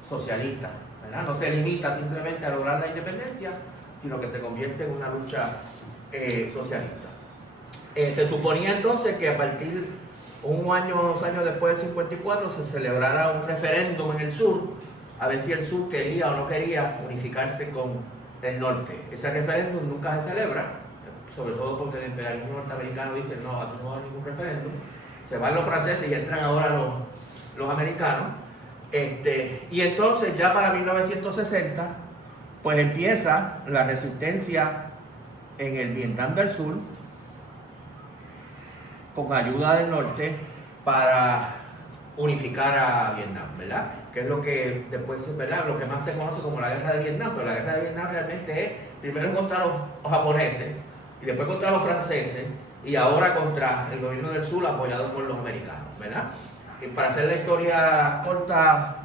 socialista, ¿verdad? No se limita simplemente a lograr la independencia, sino que se convierte en una lucha socialista. Se suponía entonces que a partir un año o 2 años después del 54 se celebrara un referéndum en el sur, a ver si el sur quería o no quería unificarse con el norte. Ese referéndum nunca se celebra, sobre todo porque el imperialismo norteamericano dice, no, aquí no va a haber ningún referéndum. Se van los franceses y entran ahora los americanos. Y entonces ya para 1960, pues empieza la resistencia en el Vietnam del Sur, con ayuda del norte, para unificar a Vietnam, ¿verdad? Que es lo que después, ¿verdad?, lo que más se conoce como la guerra de Vietnam, pero la guerra de Vietnam realmente es primero contra los japoneses, y después contra los franceses, y ahora contra el gobierno del sur apoyado por los americanos, ¿verdad? Y para hacer la historia corta,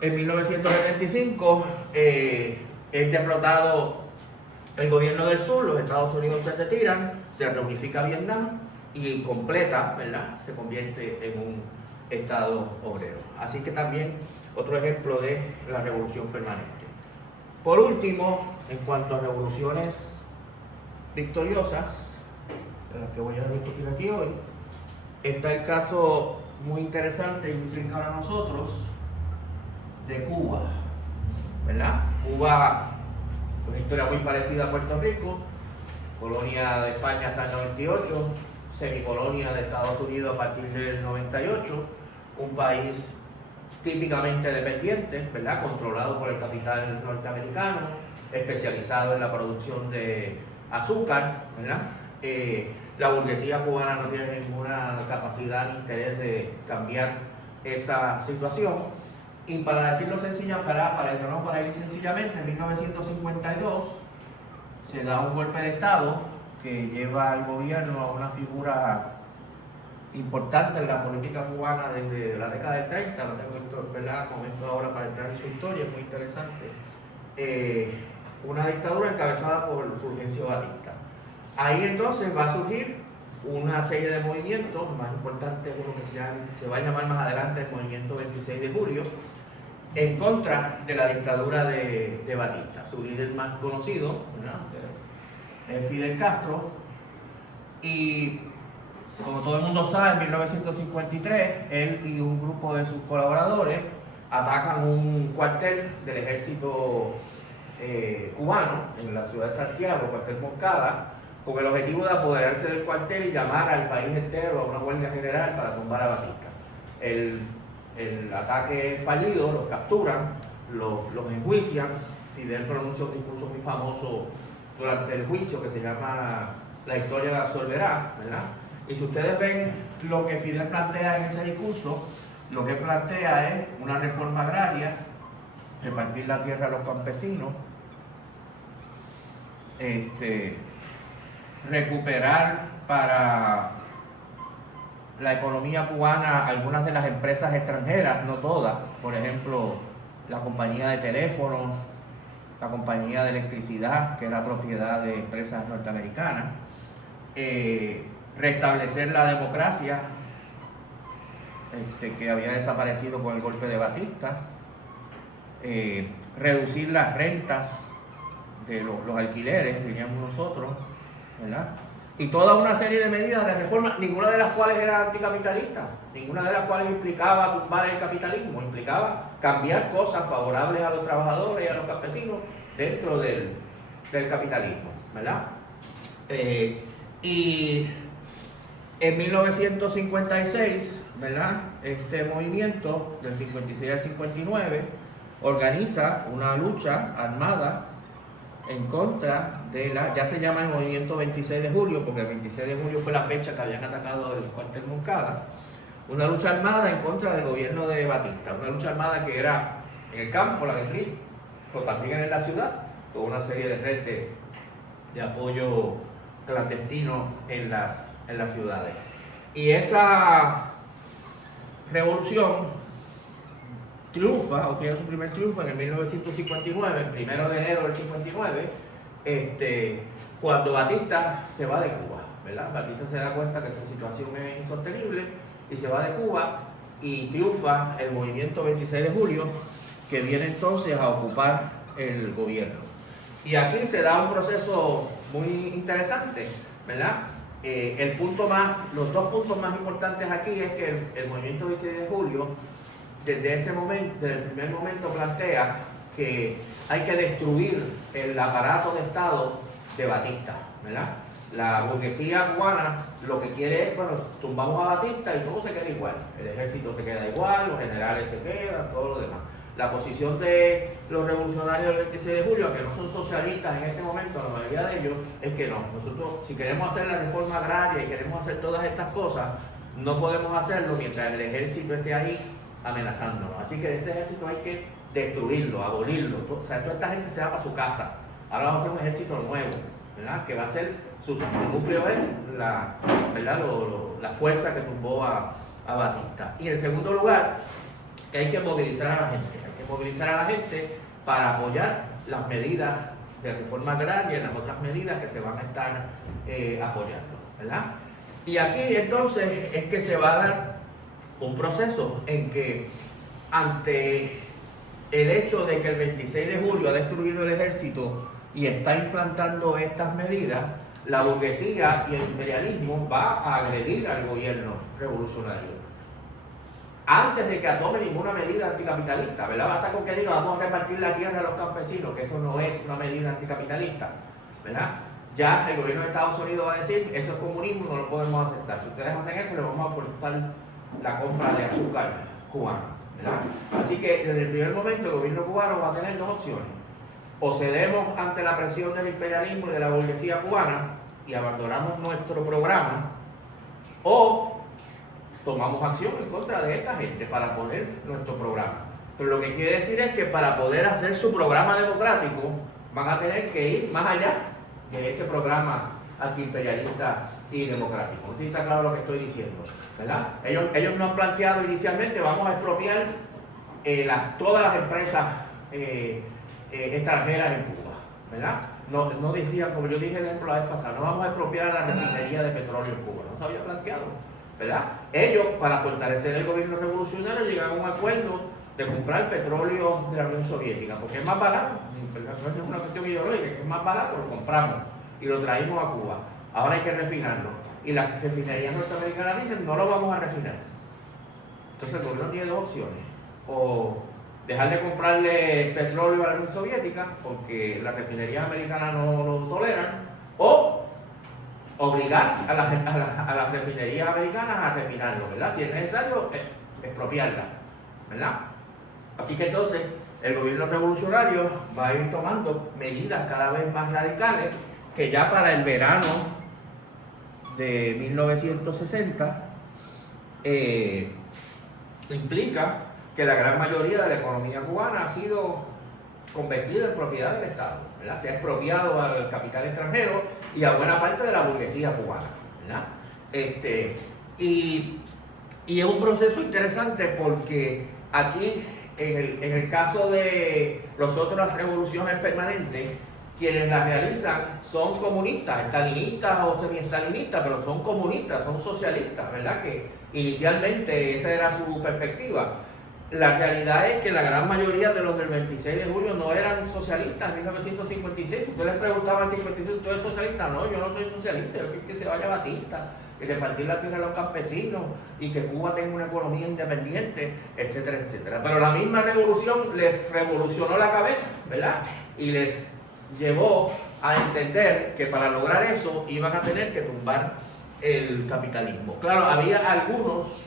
en 1975 es derrotado el gobierno del sur, los Estados Unidos se retiran, se reunifica Vietnam y completa, ¿verdad?, se convierte en un estado obrero. Así que también otro ejemplo de la revolución permanente. Por último, en cuanto a revoluciones victoriosas, de las que voy a discutir aquí hoy, está el caso muy interesante y muy cercano a nosotros de Cuba, ¿verdad? Cuba, una historia muy parecida a Puerto Rico, colonia de España hasta el 98, semicolonia de Estados Unidos a partir del 98, un país típicamente dependiente, ¿verdad? Controlado por el capital norteamericano, especializado en la producción de azúcar, ¿verdad? La burguesía cubana no tiene ninguna capacidad ni interés de cambiar esa situación. Y para decirlo sencilla, para ir sencillamente, en 1952 se da un golpe de Estado que lleva al gobierno a una figura importante en la política cubana desde la década del 30, no tengo esto, ¿verdad? Comento ahora para entrar en su historia, es muy interesante. Una dictadura encabezada por Fulgencio Batista. Ahí entonces va a surgir una serie de movimientos, más importante uno que se va a llamar más adelante el movimiento 26 de julio, en contra de la dictadura de Batista. Su líder más conocido, ¿verdad?, es Fidel Castro, y como todo el mundo sabe, en 1953 él y un grupo de sus colaboradores atacan un cuartel del ejército cubano en la ciudad de Santiago, cuartel Moncada, con el objetivo de apoderarse del cuartel y llamar al país entero a una huelga general para tumbar a Batista. El ataque es fallido, los capturan, los enjuician. Fidel pronuncia un discurso muy famoso durante el juicio que se llama La historia la absolverá, ¿verdad? Y si ustedes ven lo que Fidel plantea en ese discurso, lo que plantea es una reforma agraria, repartir la tierra a los campesinos, recuperar para la economía cubana algunas de las empresas extranjeras, no todas, por ejemplo, la compañía de teléfonos, la compañía de electricidad, que era propiedad de empresas norteamericanas, restablecer la democracia, que había desaparecido con el golpe de Batista, reducir las rentas de los alquileres, diríamos nosotros, ¿verdad? Y toda una serie de medidas de reforma, ninguna de las cuales era anticapitalista, ninguna de las cuales implicaba tumbar el capitalismo, implicaba cambiar cosas favorables a los trabajadores y a los campesinos dentro del capitalismo, ¿verdad? Y en 1956, ¿verdad?, este movimiento del 56 al 59 organiza una lucha armada en contra de ya se llama el movimiento 26 de julio, porque el 26 de julio fue la fecha que habían atacado el cuartel Moncada, una lucha armada en contra del gobierno de Batista, una lucha armada que era en el campo, la guerrilla, pero también en la ciudad, con una serie de redes de apoyo clandestino en las ciudades. Y esa revolución triunfa, o tiene su primer triunfo en el 1959, el 1 de enero del 59, cuando Batista se va de Cuba, ¿verdad? Batista se da cuenta que su situación es insostenible y se va de Cuba, y triunfa el movimiento 26 de julio, que viene entonces a ocupar el gobierno. Y aquí se da un proceso muy interesante, ¿verdad? Los dos puntos más importantes aquí es que el movimiento 26 de julio, desde ese momento, desde el primer momento, plantea que hay que destruir el aparato de Estado de Batista, ¿verdad? La burguesía cubana lo que quiere es, bueno, tumbamos a Batista y todo se queda igual. El ejército se queda igual, los generales se quedan, todo lo demás. La posición de los revolucionarios del 26 de julio, que no son socialistas en este momento, la mayoría de ellos, es que no. Nosotros, si queremos hacer la reforma agraria y queremos hacer todas estas cosas, no podemos hacerlo mientras el ejército esté ahí amenazándonos. Así que ese ejército hay que destruirlo, abolirlo. O sea, toda esta gente se va para su casa. Ahora vamos a hacer un ejército nuevo, ¿verdad? Que va a ser, su núcleo es ¿verdad? La fuerza que tumbó a Batista. Y en segundo lugar, que hay que movilizar a la gente. Hay que movilizar a la gente para apoyar las medidas de reforma agraria y las otras medidas que se van a estar apoyando, ¿verdad? Y aquí entonces es que se va a dar un proceso en que, ante el hecho de que el 26 de julio ha destruido el ejército y está implantando estas medidas, la burguesía y el imperialismo va a agredir al gobierno revolucionario antes de que tome ninguna medida anticapitalista, ¿verdad? Basta con que diga vamos a repartir la tierra a los campesinos, que eso no es una medida anticapitalista, ¿verdad? ya el gobierno de Estados Unidos va a decir eso es comunismo, no lo podemos aceptar. Si ustedes hacen eso, les vamos a cortar la compra de azúcar cubana, ¿verdad? Así que desde el primer momento el gobierno cubano va a tener dos opciones: o cedemos ante la presión del imperialismo y de la burguesía cubana y abandonamos nuestro programa, o tomamos acción en contra de esta gente para poner nuestro programa. Pero lo que quiere decir es que para poder hacer su programa democrático van a tener que ir más allá de ese programa antiimperialista y democrático. ¿Sí está claro lo que estoy diciendo? ¿Verdad? Ellos no han planteado inicialmente vamos a expropiar todas las empresas extranjeras en Cuba, ¿verdad? No decían, como yo dije el ejemplo la vez pasada, no vamos a expropiar la refinería de petróleo en Cuba, no se había planteado, ¿verdad? Ellos, para fortalecer el gobierno revolucionario, llegaron a un acuerdo de comprar petróleo de la Unión Soviética, porque es más barato, no es una cuestión ideológica, es más barato, lo compramos y lo traímos a Cuba. Ahora hay que refinarlo. Y las refinerías norteamericanas dicen, no lo vamos a refinar. Entonces el gobierno tiene dos opciones: o dejar de comprarle petróleo a la Unión Soviética, porque las refinerías americanas no lo toleran, o obligar a las refinerías americanas a refinarlo, ¿verdad? Si es necesario, expropiarla, ¿verdad? Así que entonces el gobierno revolucionario va a ir tomando medidas cada vez más radicales que ya para el verano de 1960 implica que la gran mayoría de la economía cubana ha sido convertida en propiedad del Estado, ¿verdad? Se ha expropiado al capital extranjero y a buena parte de la burguesía cubana, ¿verdad? Y es un proceso interesante porque aquí, en el caso de las otras revoluciones permanentes, quienes las realizan son comunistas, estalinistas o semi-estalinistas, pero son comunistas, son socialistas, ¿verdad? Que inicialmente esa era su perspectiva. La realidad es que la gran mayoría de los del 26 de julio no eran socialistas en 1956. Usted les preguntaba en 56, ¿usted es socialista? No, yo no soy socialista, yo quiero que se vaya Batista, que repartir la tierra a los campesinos y que Cuba tenga una economía independiente, etcétera, etcétera. Pero la misma revolución les revolucionó la cabeza, ¿verdad? Y les llevó a entender que para lograr eso iban a tener que tumbar el capitalismo. Claro, había algunos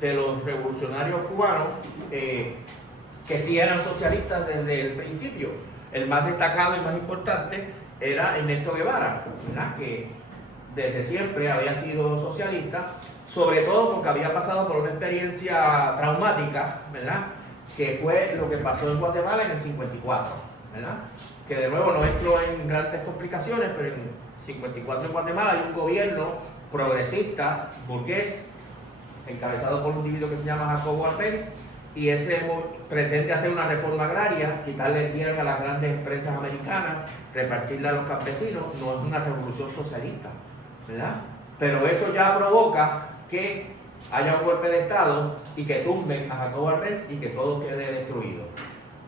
de los revolucionarios cubanos que sí eran socialistas desde el principio. El más destacado y más importante era Ernesto Guevara, ¿verdad? Que desde siempre había sido socialista, sobre todo porque había pasado por una experiencia traumática, ¿verdad? Que fue lo que pasó en Guatemala en el 54, ¿verdad? Que de nuevo no entro en grandes complicaciones, pero en el 54 en Guatemala hay un gobierno progresista, burgués, encabezado por un individuo que se llama Jacobo Arbenz, y ese pretende hacer una reforma agraria, quitarle tierra a las grandes empresas americanas, repartirla a los campesinos. No es una revolución socialista, ¿verdad? Pero eso ya provoca que haya un golpe de Estado y que tumben a Jacobo Arbenz y que todo quede destruido.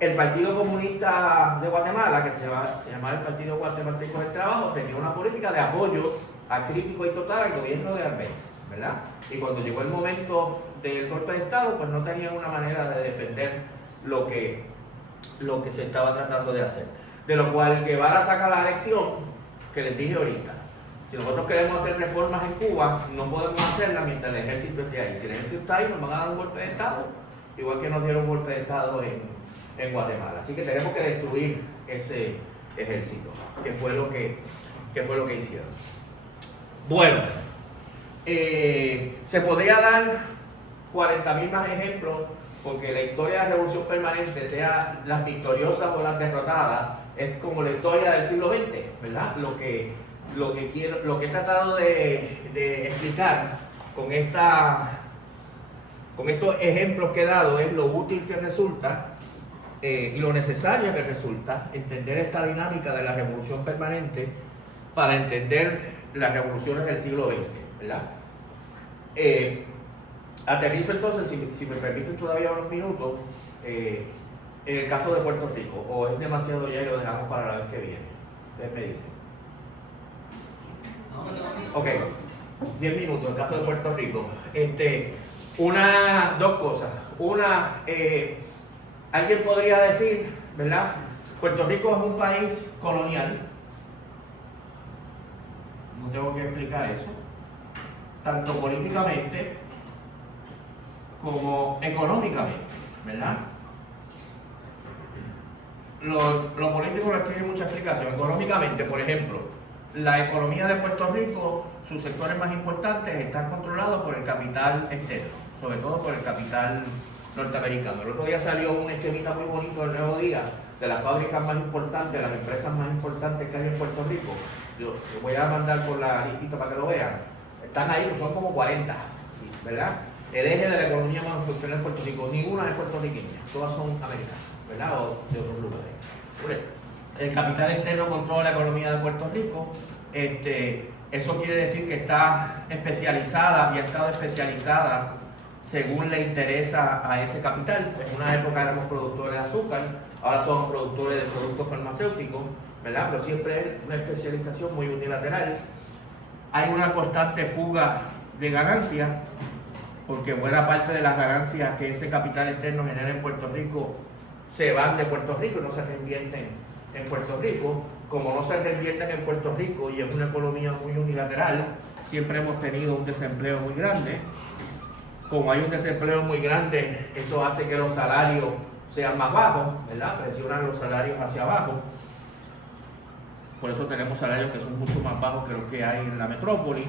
El Partido Comunista de Guatemala, que se llamaba el Partido Guatemalteco del Trabajo, tenía una política de apoyo crítico y total al gobierno de Arbenz, ¿verdad? Y cuando llegó el momento del golpe de Estado, pues no tenían una manera de defender lo que se estaba tratando de hacer. De lo cual Guevara saca la lección que les dije ahorita. Si nosotros queremos hacer reformas en Cuba, no podemos hacerlas mientras el ejército esté ahí. Si el ejército está ahí, nos van a dar un golpe de Estado, igual que nos dieron un golpe de Estado en Guatemala. Así que tenemos que destruir ese ejército, que fue lo que hicieron. Bueno, se podría dar 40.000 más ejemplos, porque la historia de la revolución permanente, sea las victoriosas o las derrotadas, es como la historia del siglo XX, ¿verdad? Lo que he tratado de explicar con estos ejemplos que he dado es lo útil que resulta y lo necesario que resulta entender esta dinámica de la revolución permanente para entender las revoluciones del siglo XX, ¿verdad? Aterrizo entonces, si me permiten todavía unos minutos, en el caso de Puerto Rico, o es demasiado ya y lo dejamos para la vez que viene. Ustedes me dicen. Ok, 10 minutos, el caso de Puerto Rico. Dos cosas. Una, alguien podría decir, ¿verdad? Puerto Rico es un país colonial. no tengo que explicar eso, tanto políticamente como económicamente, ¿verdad? Lo político no tiene mucha explicación. Económicamente, por ejemplo, la economía de Puerto Rico, sus sectores más importantes están controlados por el capital externo, sobre todo por el capital norteamericano. El otro día salió un esquemita muy bonito del Nuevo Día de las fábricas más importantes, las empresas más importantes que hay en Puerto Rico. Lo voy a mandar por la listita para que lo vean. Están ahí, son como 40, ¿verdad? El eje de la economía manufacturera en Puerto Rico, ninguna es puertorriqueña, todas son americanas, ¿verdad? O de otros lugares. El capital externo controla la economía de Puerto Rico. Eso quiere decir que está especializada y ha estado especializada según le interesa a ese capital. En una época éramos productores de azúcar, ahora somos productores de productos farmacéuticos, ¿verdad? Pero siempre es una especialización muy unilateral. Hay una constante fuga de ganancias, porque buena parte de las ganancias que ese capital externo genera en Puerto Rico se van de Puerto Rico y no se reinvierten en Puerto Rico. Como no se reinvierten en Puerto Rico y es una economía muy unilateral, siempre hemos tenido un desempleo muy grande. Como hay un desempleo muy grande, eso hace que los salarios sean más bajos, ¿verdad? Presionan los salarios hacia abajo. Por eso tenemos salarios que son mucho más bajos que los que hay en la metrópoli.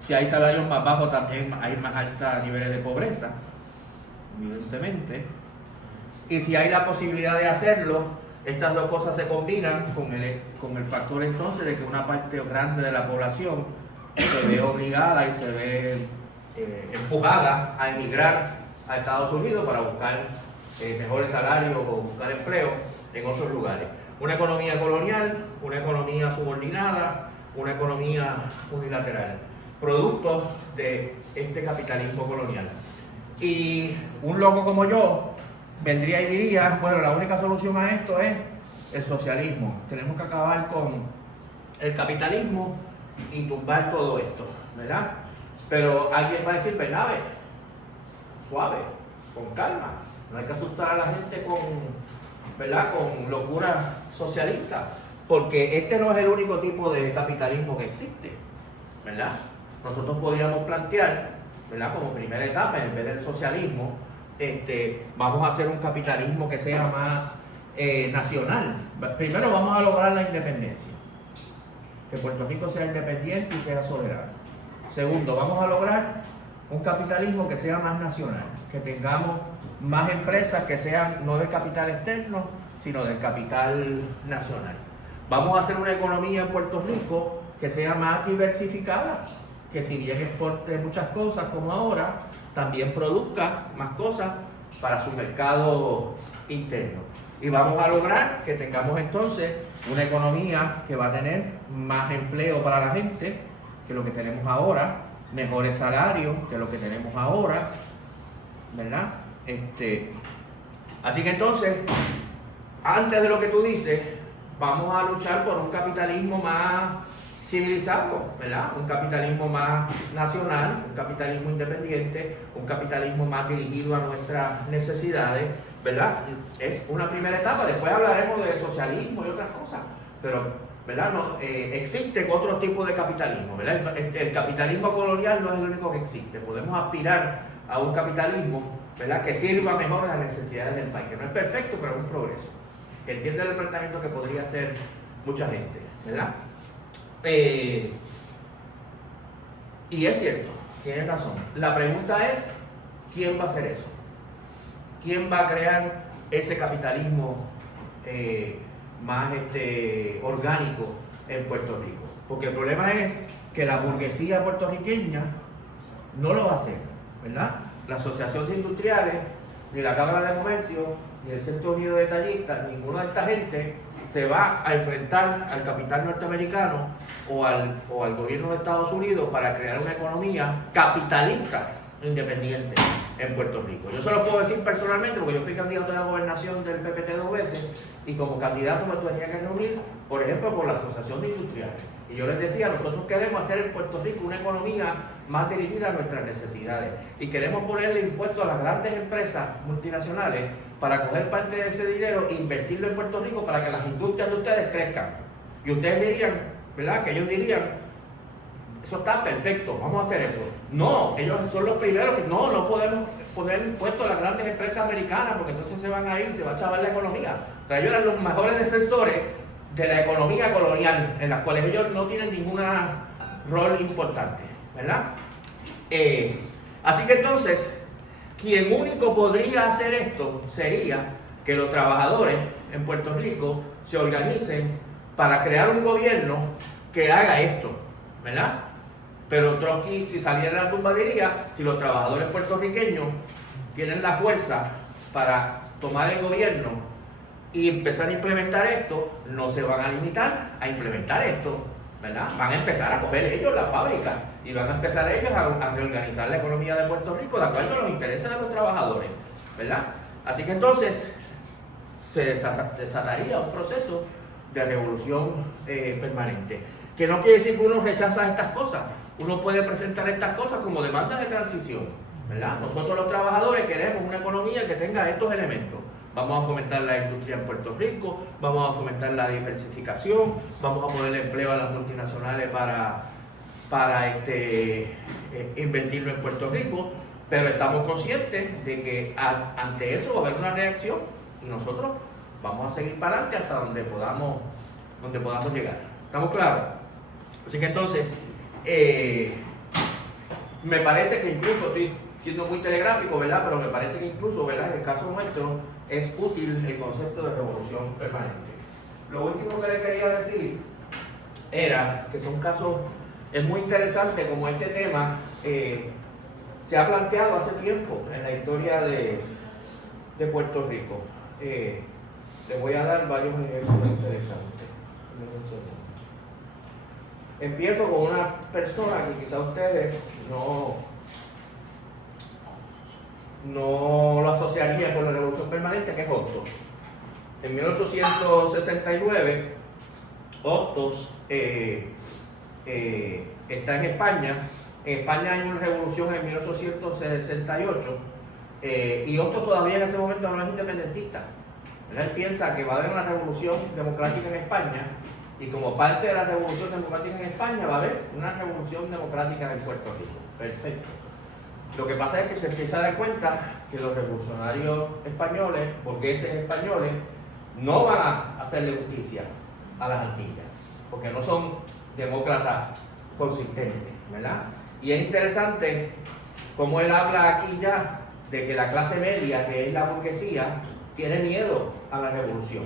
Si hay salarios más bajos, también hay más altos niveles de pobreza, evidentemente. Y si hay la posibilidad de hacerlo, estas dos cosas se combinan con el factor entonces de que una parte grande de la población se ve obligada y se ve empujada a emigrar a Estados Unidos para buscar mejores salarios o buscar empleo en otros lugares. Una economía colonial, una economía subordinada, una economía unilateral, productos de este capitalismo colonial. Y un loco como yo vendría y diría, bueno, la única solución a esto es el socialismo. Tenemos que acabar con el capitalismo y tumbar todo esto, ¿verdad? Pero alguien va a decir, ¿verdad? Suave, con calma. No hay que asustar a la gente ¿verdad? Con locura socialista, porque este no es el único tipo de capitalismo que existe, ¿verdad? Nosotros podríamos plantear, ¿verdad? Como primera etapa, en vez del socialismo, vamos a hacer un capitalismo que sea más nacional. Primero vamos a lograr la independencia, que Puerto Rico sea independiente y sea soberano. Segundo, vamos a lograr un capitalismo que sea más nacional, que tengamos más empresas que sean no del capital externo, sino del capital nacional. Vamos a hacer una economía en Puerto Rico que sea más diversificada, que si bien exporte muchas cosas como ahora, también produzca más cosas para su mercado interno. Y vamos a lograr que tengamos entonces una economía que va a tener más empleo para la gente que lo que tenemos ahora, mejores salarios que lo que tenemos ahora, ¿verdad? Así que entonces, antes de lo que tú dices, vamos a luchar por un capitalismo más civilizado, ¿verdad? Un capitalismo más nacional, un capitalismo independiente, un capitalismo más dirigido a nuestras necesidades, ¿verdad? Es una primera etapa, después hablaremos de socialismo y otras cosas, pero ¿verdad? No, existe otro tipo de capitalismo, ¿verdad? El capitalismo colonial no es el único que existe. Podemos aspirar a un capitalismo, ¿verdad? Que sirva mejor a las necesidades del país, que no es perfecto, pero es un progreso. Que entiende el planteamiento que podría hacer mucha gente, ¿verdad? Y es cierto, tienes razón. La pregunta es, ¿quién va a hacer eso? ¿Quién va a crear ese capitalismo más orgánico en Puerto Rico? Porque el problema es que la burguesía puertorriqueña no lo va a hacer, ¿verdad? La Asociación de Industriales, ni la Cámara de Comercio, ni el Centro Unido de Detallistas, ninguna de esta gente se va a enfrentar al capital norteamericano o al gobierno de Estados Unidos para crear una economía capitalista independiente en Puerto Rico. Yo se lo puedo decir personalmente porque yo fui candidato a la gobernación del PPT 2 veces y como candidato me tenía que reunir, por ejemplo, por la Asociación de Industriales. Y yo les decía, nosotros queremos hacer en Puerto Rico una economía más dirigida a nuestras necesidades y queremos ponerle impuestos a las grandes empresas multinacionales para coger parte de ese dinero e invertirlo en Puerto Rico para que las industrias de ustedes crezcan. Y ustedes dirían, ¿verdad? Que ellos dirían, eso está perfecto, vamos a hacer eso. No, ellos son los primeros que no podemos poner impuestos a las grandes empresas americanas porque entonces se van a ir, se va a chavar la economía. O sea, ellos eran los mejores defensores de la economía colonial, en las cuales ellos no tienen ningún rol importante, ¿verdad? Así que entonces, quien único podría hacer esto sería que los trabajadores en Puerto Rico se organicen para crear un gobierno que haga esto, ¿verdad? Pero Trotsky, si saliera de la tumba, diría, si los trabajadores puertorriqueños tienen la fuerza para tomar el gobierno y empezar a implementar esto, no se van a limitar a implementar esto, ¿verdad? Van a empezar a coger ellos la fábrica y van a empezar ellos a reorganizar la economía de Puerto Rico de acuerdo a los intereses de los trabajadores, ¿verdad? Así que entonces se desataría un proceso de revolución permanente. Que no quiere decir que uno rechaza estas cosas. Uno puede presentar estas cosas como demandas de transición, ¿verdad? Nosotros los trabajadores queremos una economía que tenga estos elementos. Vamos a fomentar la industria en Puerto Rico, vamos a fomentar la diversificación, vamos a poner empleo a las multinacionales para invertirlo en Puerto Rico, pero estamos conscientes de que ante eso va a haber una reacción y nosotros vamos a seguir para adelante hasta donde podamos llegar. ¿Estamos claros? Así que entonces, me parece que incluso, estoy siendo muy telegráfico, ¿verdad? Pero me parece que incluso, ¿verdad? En el caso nuestro, es útil el concepto de revolución permanente. Lo último que le quería decir era que son casos, es muy interesante como este tema se ha planteado hace tiempo en la historia de Puerto Rico. Les voy a dar varios ejemplos interesantes. Empiezo con una persona que quizá ustedes no lo asociarían con la revolución permanente, que es Hostos. En 1869, Hostos está en España. En España hay una revolución en 1868 y Hostos todavía en ese momento no es independentista. Él piensa que va a haber una revolución democrática en España y como parte de la revolución democrática en España va a haber una revolución democrática en Puerto Rico. Perfecto. Lo que pasa es que se empieza a dar cuenta que los revolucionarios españoles, burgueses españoles, no van a hacerle justicia a las Antillas, porque no son demócratas consistentes, ¿verdad? Y es interesante cómo él habla aquí ya de que la clase media, que es la burguesía, tiene miedo a la revolución.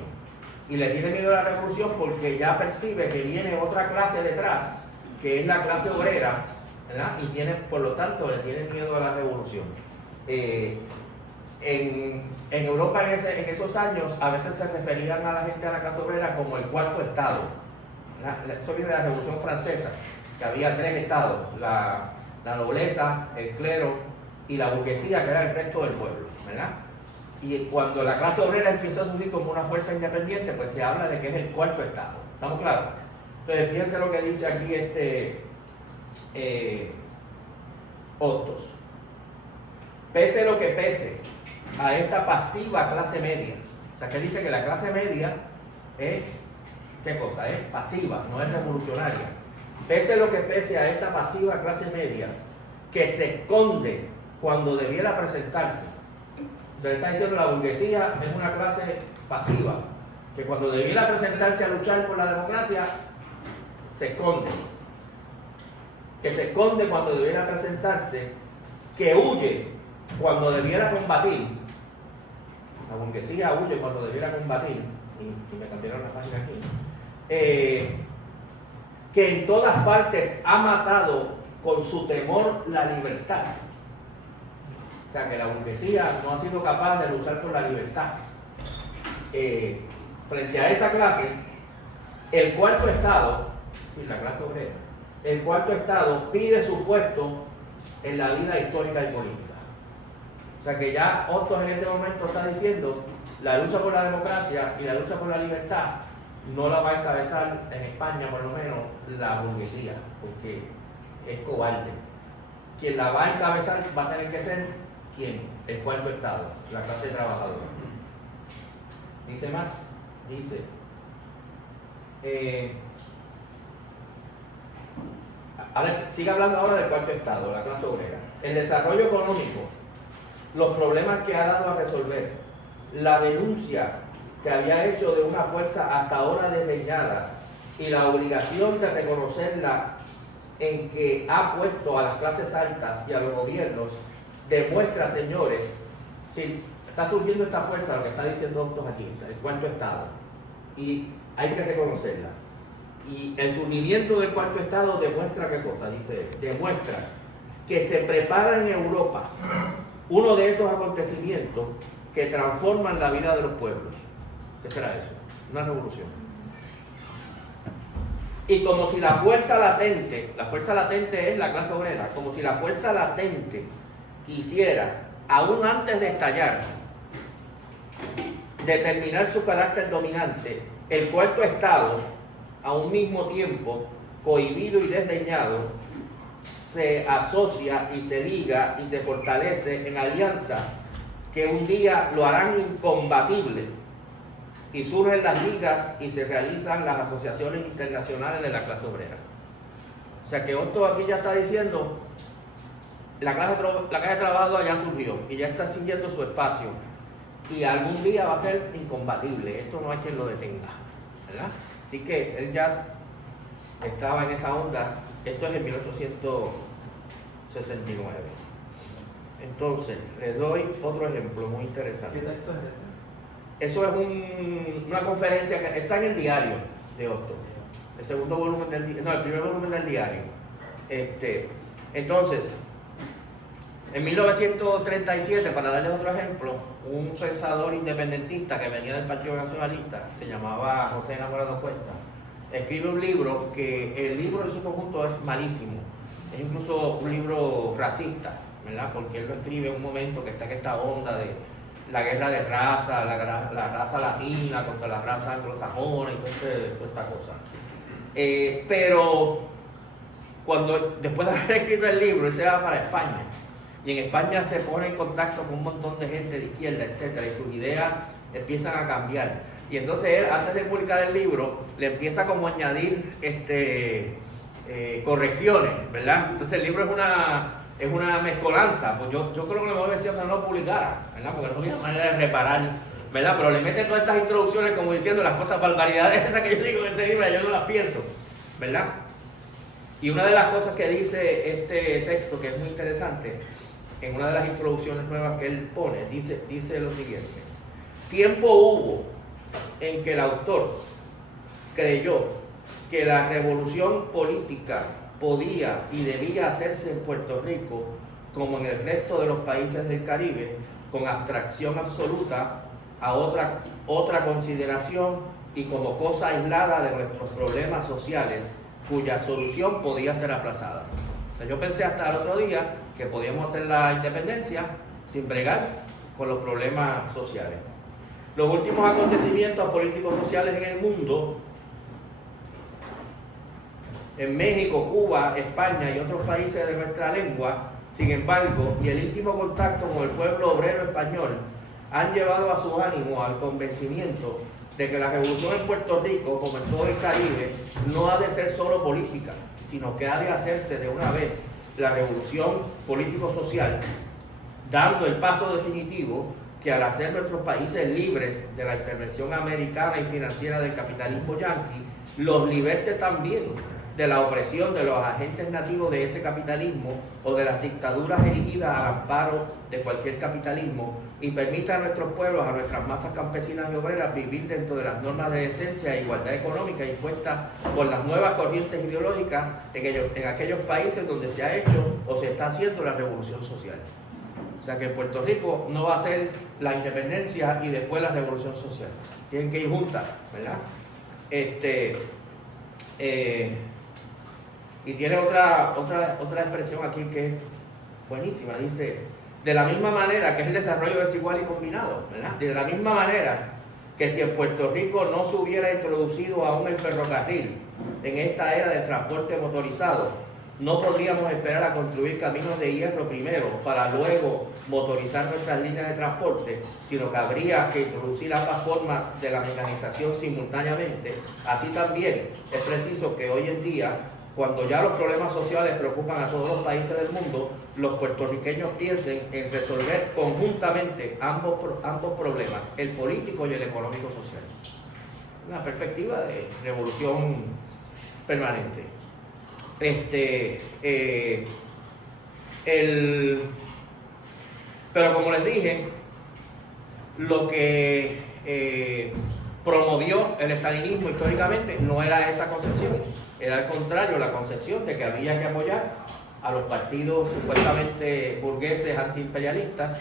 Y le tiene miedo a la revolución porque ya percibe que viene otra clase detrás, que es la clase obrera, ¿verdad? Y tiene, por lo tanto, le tiene miedo a la revolución. En Europa en esos años a veces se referían a la gente de la clase obrera como el cuarto estado. Eso viene de la Revolución Francesa, que había tres estados, la nobleza, el clero y la burguesía, que era el resto del pueblo, ¿verdad? Y cuando la clase obrera empieza a surgir como una fuerza independiente, pues se habla de que es el cuarto estado. ¿Estamos claros? Entonces fíjense lo que dice aquí Hostos. Pese lo que pese a esta pasiva clase media. O sea, que dice que la clase media es, ¿qué cosa? Es pasiva, no es revolucionaria. Pese lo que pese a esta pasiva clase media, que se esconde cuando debiera presentarse. O sea, está diciendo la burguesía es una clase pasiva, que cuando debiera presentarse a luchar por la democracia, se esconde. Que se esconde cuando debiera presentarse, que huye cuando debiera combatir. La burguesía huye cuando debiera combatir. Y me cambiaron la página aquí. Que en todas partes ha matado con su temor la libertad. O sea, que la burguesía no ha sido capaz de luchar por la libertad. Frente a esa clase, el cuarto estado, sí, la clase obrera, el cuarto estado pide su puesto en la vida histórica y política. O sea que ya Hostos en este momento está diciendo la lucha por la democracia y la lucha por la libertad no la va a encabezar en España, por lo menos, la burguesía, porque es cobarde. Quien la va a encabezar va a tener que ser, ¿quién? El cuarto estado, la clase trabajadora. Dice más, dice, Ahora, sigue hablando ahora del cuarto estado, la clase obrera. El desarrollo económico, los problemas que ha dado a resolver, la denuncia que había hecho de una fuerza hasta ahora desdeñada y la obligación de reconocerla en que ha puesto a las clases altas y a los gobiernos, demuestra, señores, si está surgiendo esta fuerza, lo que está diciendo Octos aquí, el cuarto estado, y hay que reconocerla. Y el surgimiento del cuarto estado demuestra qué cosa, dice, demuestra que se prepara en Europa uno de esos acontecimientos que transforman la vida de los pueblos. ¿Qué será eso? Una revolución. Y como si la fuerza latente es la clase obrera, como si la fuerza latente quisiera, aún antes de estallar, determinar su carácter dominante, el cuarto estado, a un mismo tiempo, cohibido y desdeñado, se asocia y se liga y se fortalece en alianzas que un día lo harán incombatible, y surgen las ligas y se realizan las asociaciones internacionales de la clase obrera. O sea que Otto aquí ya está diciendo, la clase de trabajo ya surgió y ya está siguiendo su espacio, y algún día va a ser incombatible, esto no hay quien lo detenga, ¿verdad? Así que él ya estaba en esa onda, esto es en 1869. Entonces, les doy otro ejemplo muy interesante. ¿Qué texto es ese? Eso es una conferencia que está en el diario de Otto, el segundo volumen el primer volumen del diario. Entonces, en 1937, para darles otro ejemplo, un pensador independentista que venía del Partido Nacionalista, se llamaba José Enamorado Cuesta, escribe un libro que el libro en su conjunto es malísimo, es incluso un libro racista, ¿verdad? Porque él lo escribe en un momento que está en esta onda de la guerra de raza, la raza latina contra la raza anglosajona y toda esta cosa. Pero después de haber escrito el libro, él se va para España. Y en España se pone en contacto con un montón de gente de izquierda, etcétera, y sus ideas empiezan a cambiar. Y entonces él, antes de publicar el libro, le empieza como a añadir correcciones, ¿verdad? Entonces el libro es una mezcolanza. Pues yo creo que lo mejor decía que no lo publicara, ¿verdad? Porque no había manera de reparar, ¿verdad? Pero le mete todas estas introducciones como diciendo las cosas, barbaridades esas que yo digo en este libro, yo no las pienso, ¿verdad? Y una de las cosas que dice este texto, que es muy interesante, en una de las introducciones nuevas que él pone, dice lo siguiente: tiempo hubo en que el autor creyó que la revolución política podía y debía hacerse en Puerto Rico como en el resto de los países del Caribe, con abstracción absoluta a otra consideración y como cosa aislada de nuestros problemas sociales, cuya solución podía ser aplazada. O sea, yo pensé hasta el otro día que podíamos hacer la independencia sin bregar con los problemas sociales. Los últimos acontecimientos políticos sociales en el mundo, en México, Cuba, España y otros países de nuestra lengua, sin embargo, y el íntimo contacto con el pueblo obrero español, han llevado a su ánimo al convencimiento de que la revolución en Puerto Rico, como en todo el Caribe, no ha de ser solo política, sino que ha de hacerse de una vez la revolución político-social, dando el paso definitivo que al hacer nuestros países libres de la intervención americana y financiera del capitalismo yanqui, los liberte también de la opresión de los agentes nativos de ese capitalismo o de las dictaduras erigidas al amparo de cualquier capitalismo, y permita a nuestros pueblos, a nuestras masas campesinas y obreras vivir dentro de las normas de decencia e igualdad económica impuestas por las nuevas corrientes ideológicas en aquellos países donde se ha hecho o se está haciendo la revolución social. O sea que en Puerto Rico no va a ser la independencia y después la revolución social. Tienen que ir juntas, ¿verdad? Y tiene otra expresión aquí que es buenísima. Dice, de la misma manera que es el desarrollo desigual y combinado, ¿verdad? De la misma manera que si en Puerto Rico no se hubiera introducido aún el ferrocarril en esta era de transporte motorizado, no podríamos esperar a construir caminos de hierro primero para luego motorizar nuestras líneas de transporte, sino que habría que introducir ambas formas de la mecanización simultáneamente. Así también es preciso que hoy en día cuando ya los problemas sociales preocupan a todos los países del mundo, los puertorriqueños piensen en resolver conjuntamente ambos problemas, el político y el económico-social. Una perspectiva de revolución permanente. Pero como les dije, lo que promovió el estalinismo históricamente no era esa concepción, era al contrario, la concepción de que había que apoyar a los partidos supuestamente burgueses antiimperialistas,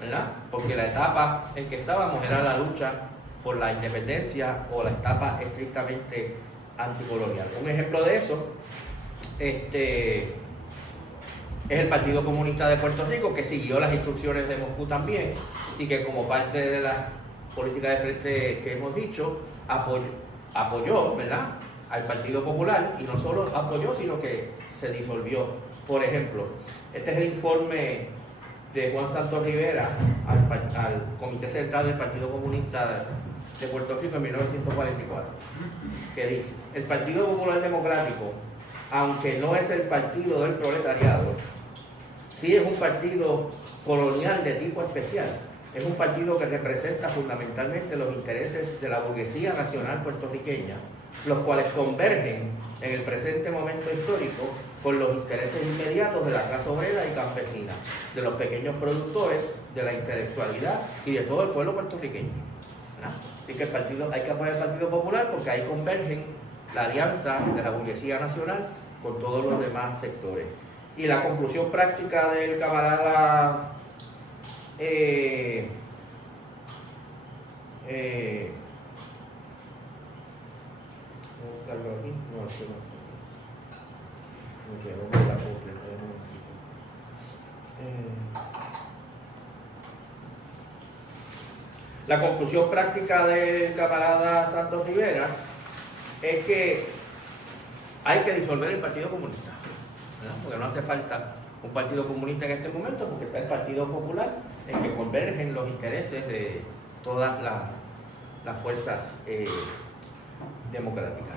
¿verdad? Porque la etapa en que estábamos era la lucha por la independencia o la etapa estrictamente anticolonial. Un ejemplo de eso es el Partido Comunista de Puerto Rico, que siguió las instrucciones de Moscú también y que como parte de la política de frente que hemos dicho, apoyó, ¿verdad?, al Partido Popular, y no solo apoyó, sino que se disolvió. Por ejemplo, este es el informe de Juan Santos Rivera al Comité Central del Partido Comunista de Puerto Rico en 1944, que dice: el Partido Popular Democrático, aunque no es el partido del proletariado, sí es un partido colonial de tipo especial. Es un partido que representa fundamentalmente los intereses de la burguesía nacional puertorriqueña, los cuales convergen en el presente momento histórico con los intereses inmediatos de la clase obrera y campesina, de los pequeños productores, de la intelectualidad y de todo el pueblo puertorriqueño, ¿verdad? Así que hay que apoyar el Partido Popular porque ahí convergen la alianza de la burguesía nacional con todos los demás sectores. Y la conclusión práctica del camarada la conclusión práctica del camarada Santos Rivera es que hay que disolver el Partido Comunista, ¿verdad? Porque no hace falta un Partido Comunista en este momento, porque está el Partido Popular, en que convergen los intereses de todas las fuerzas democráticas.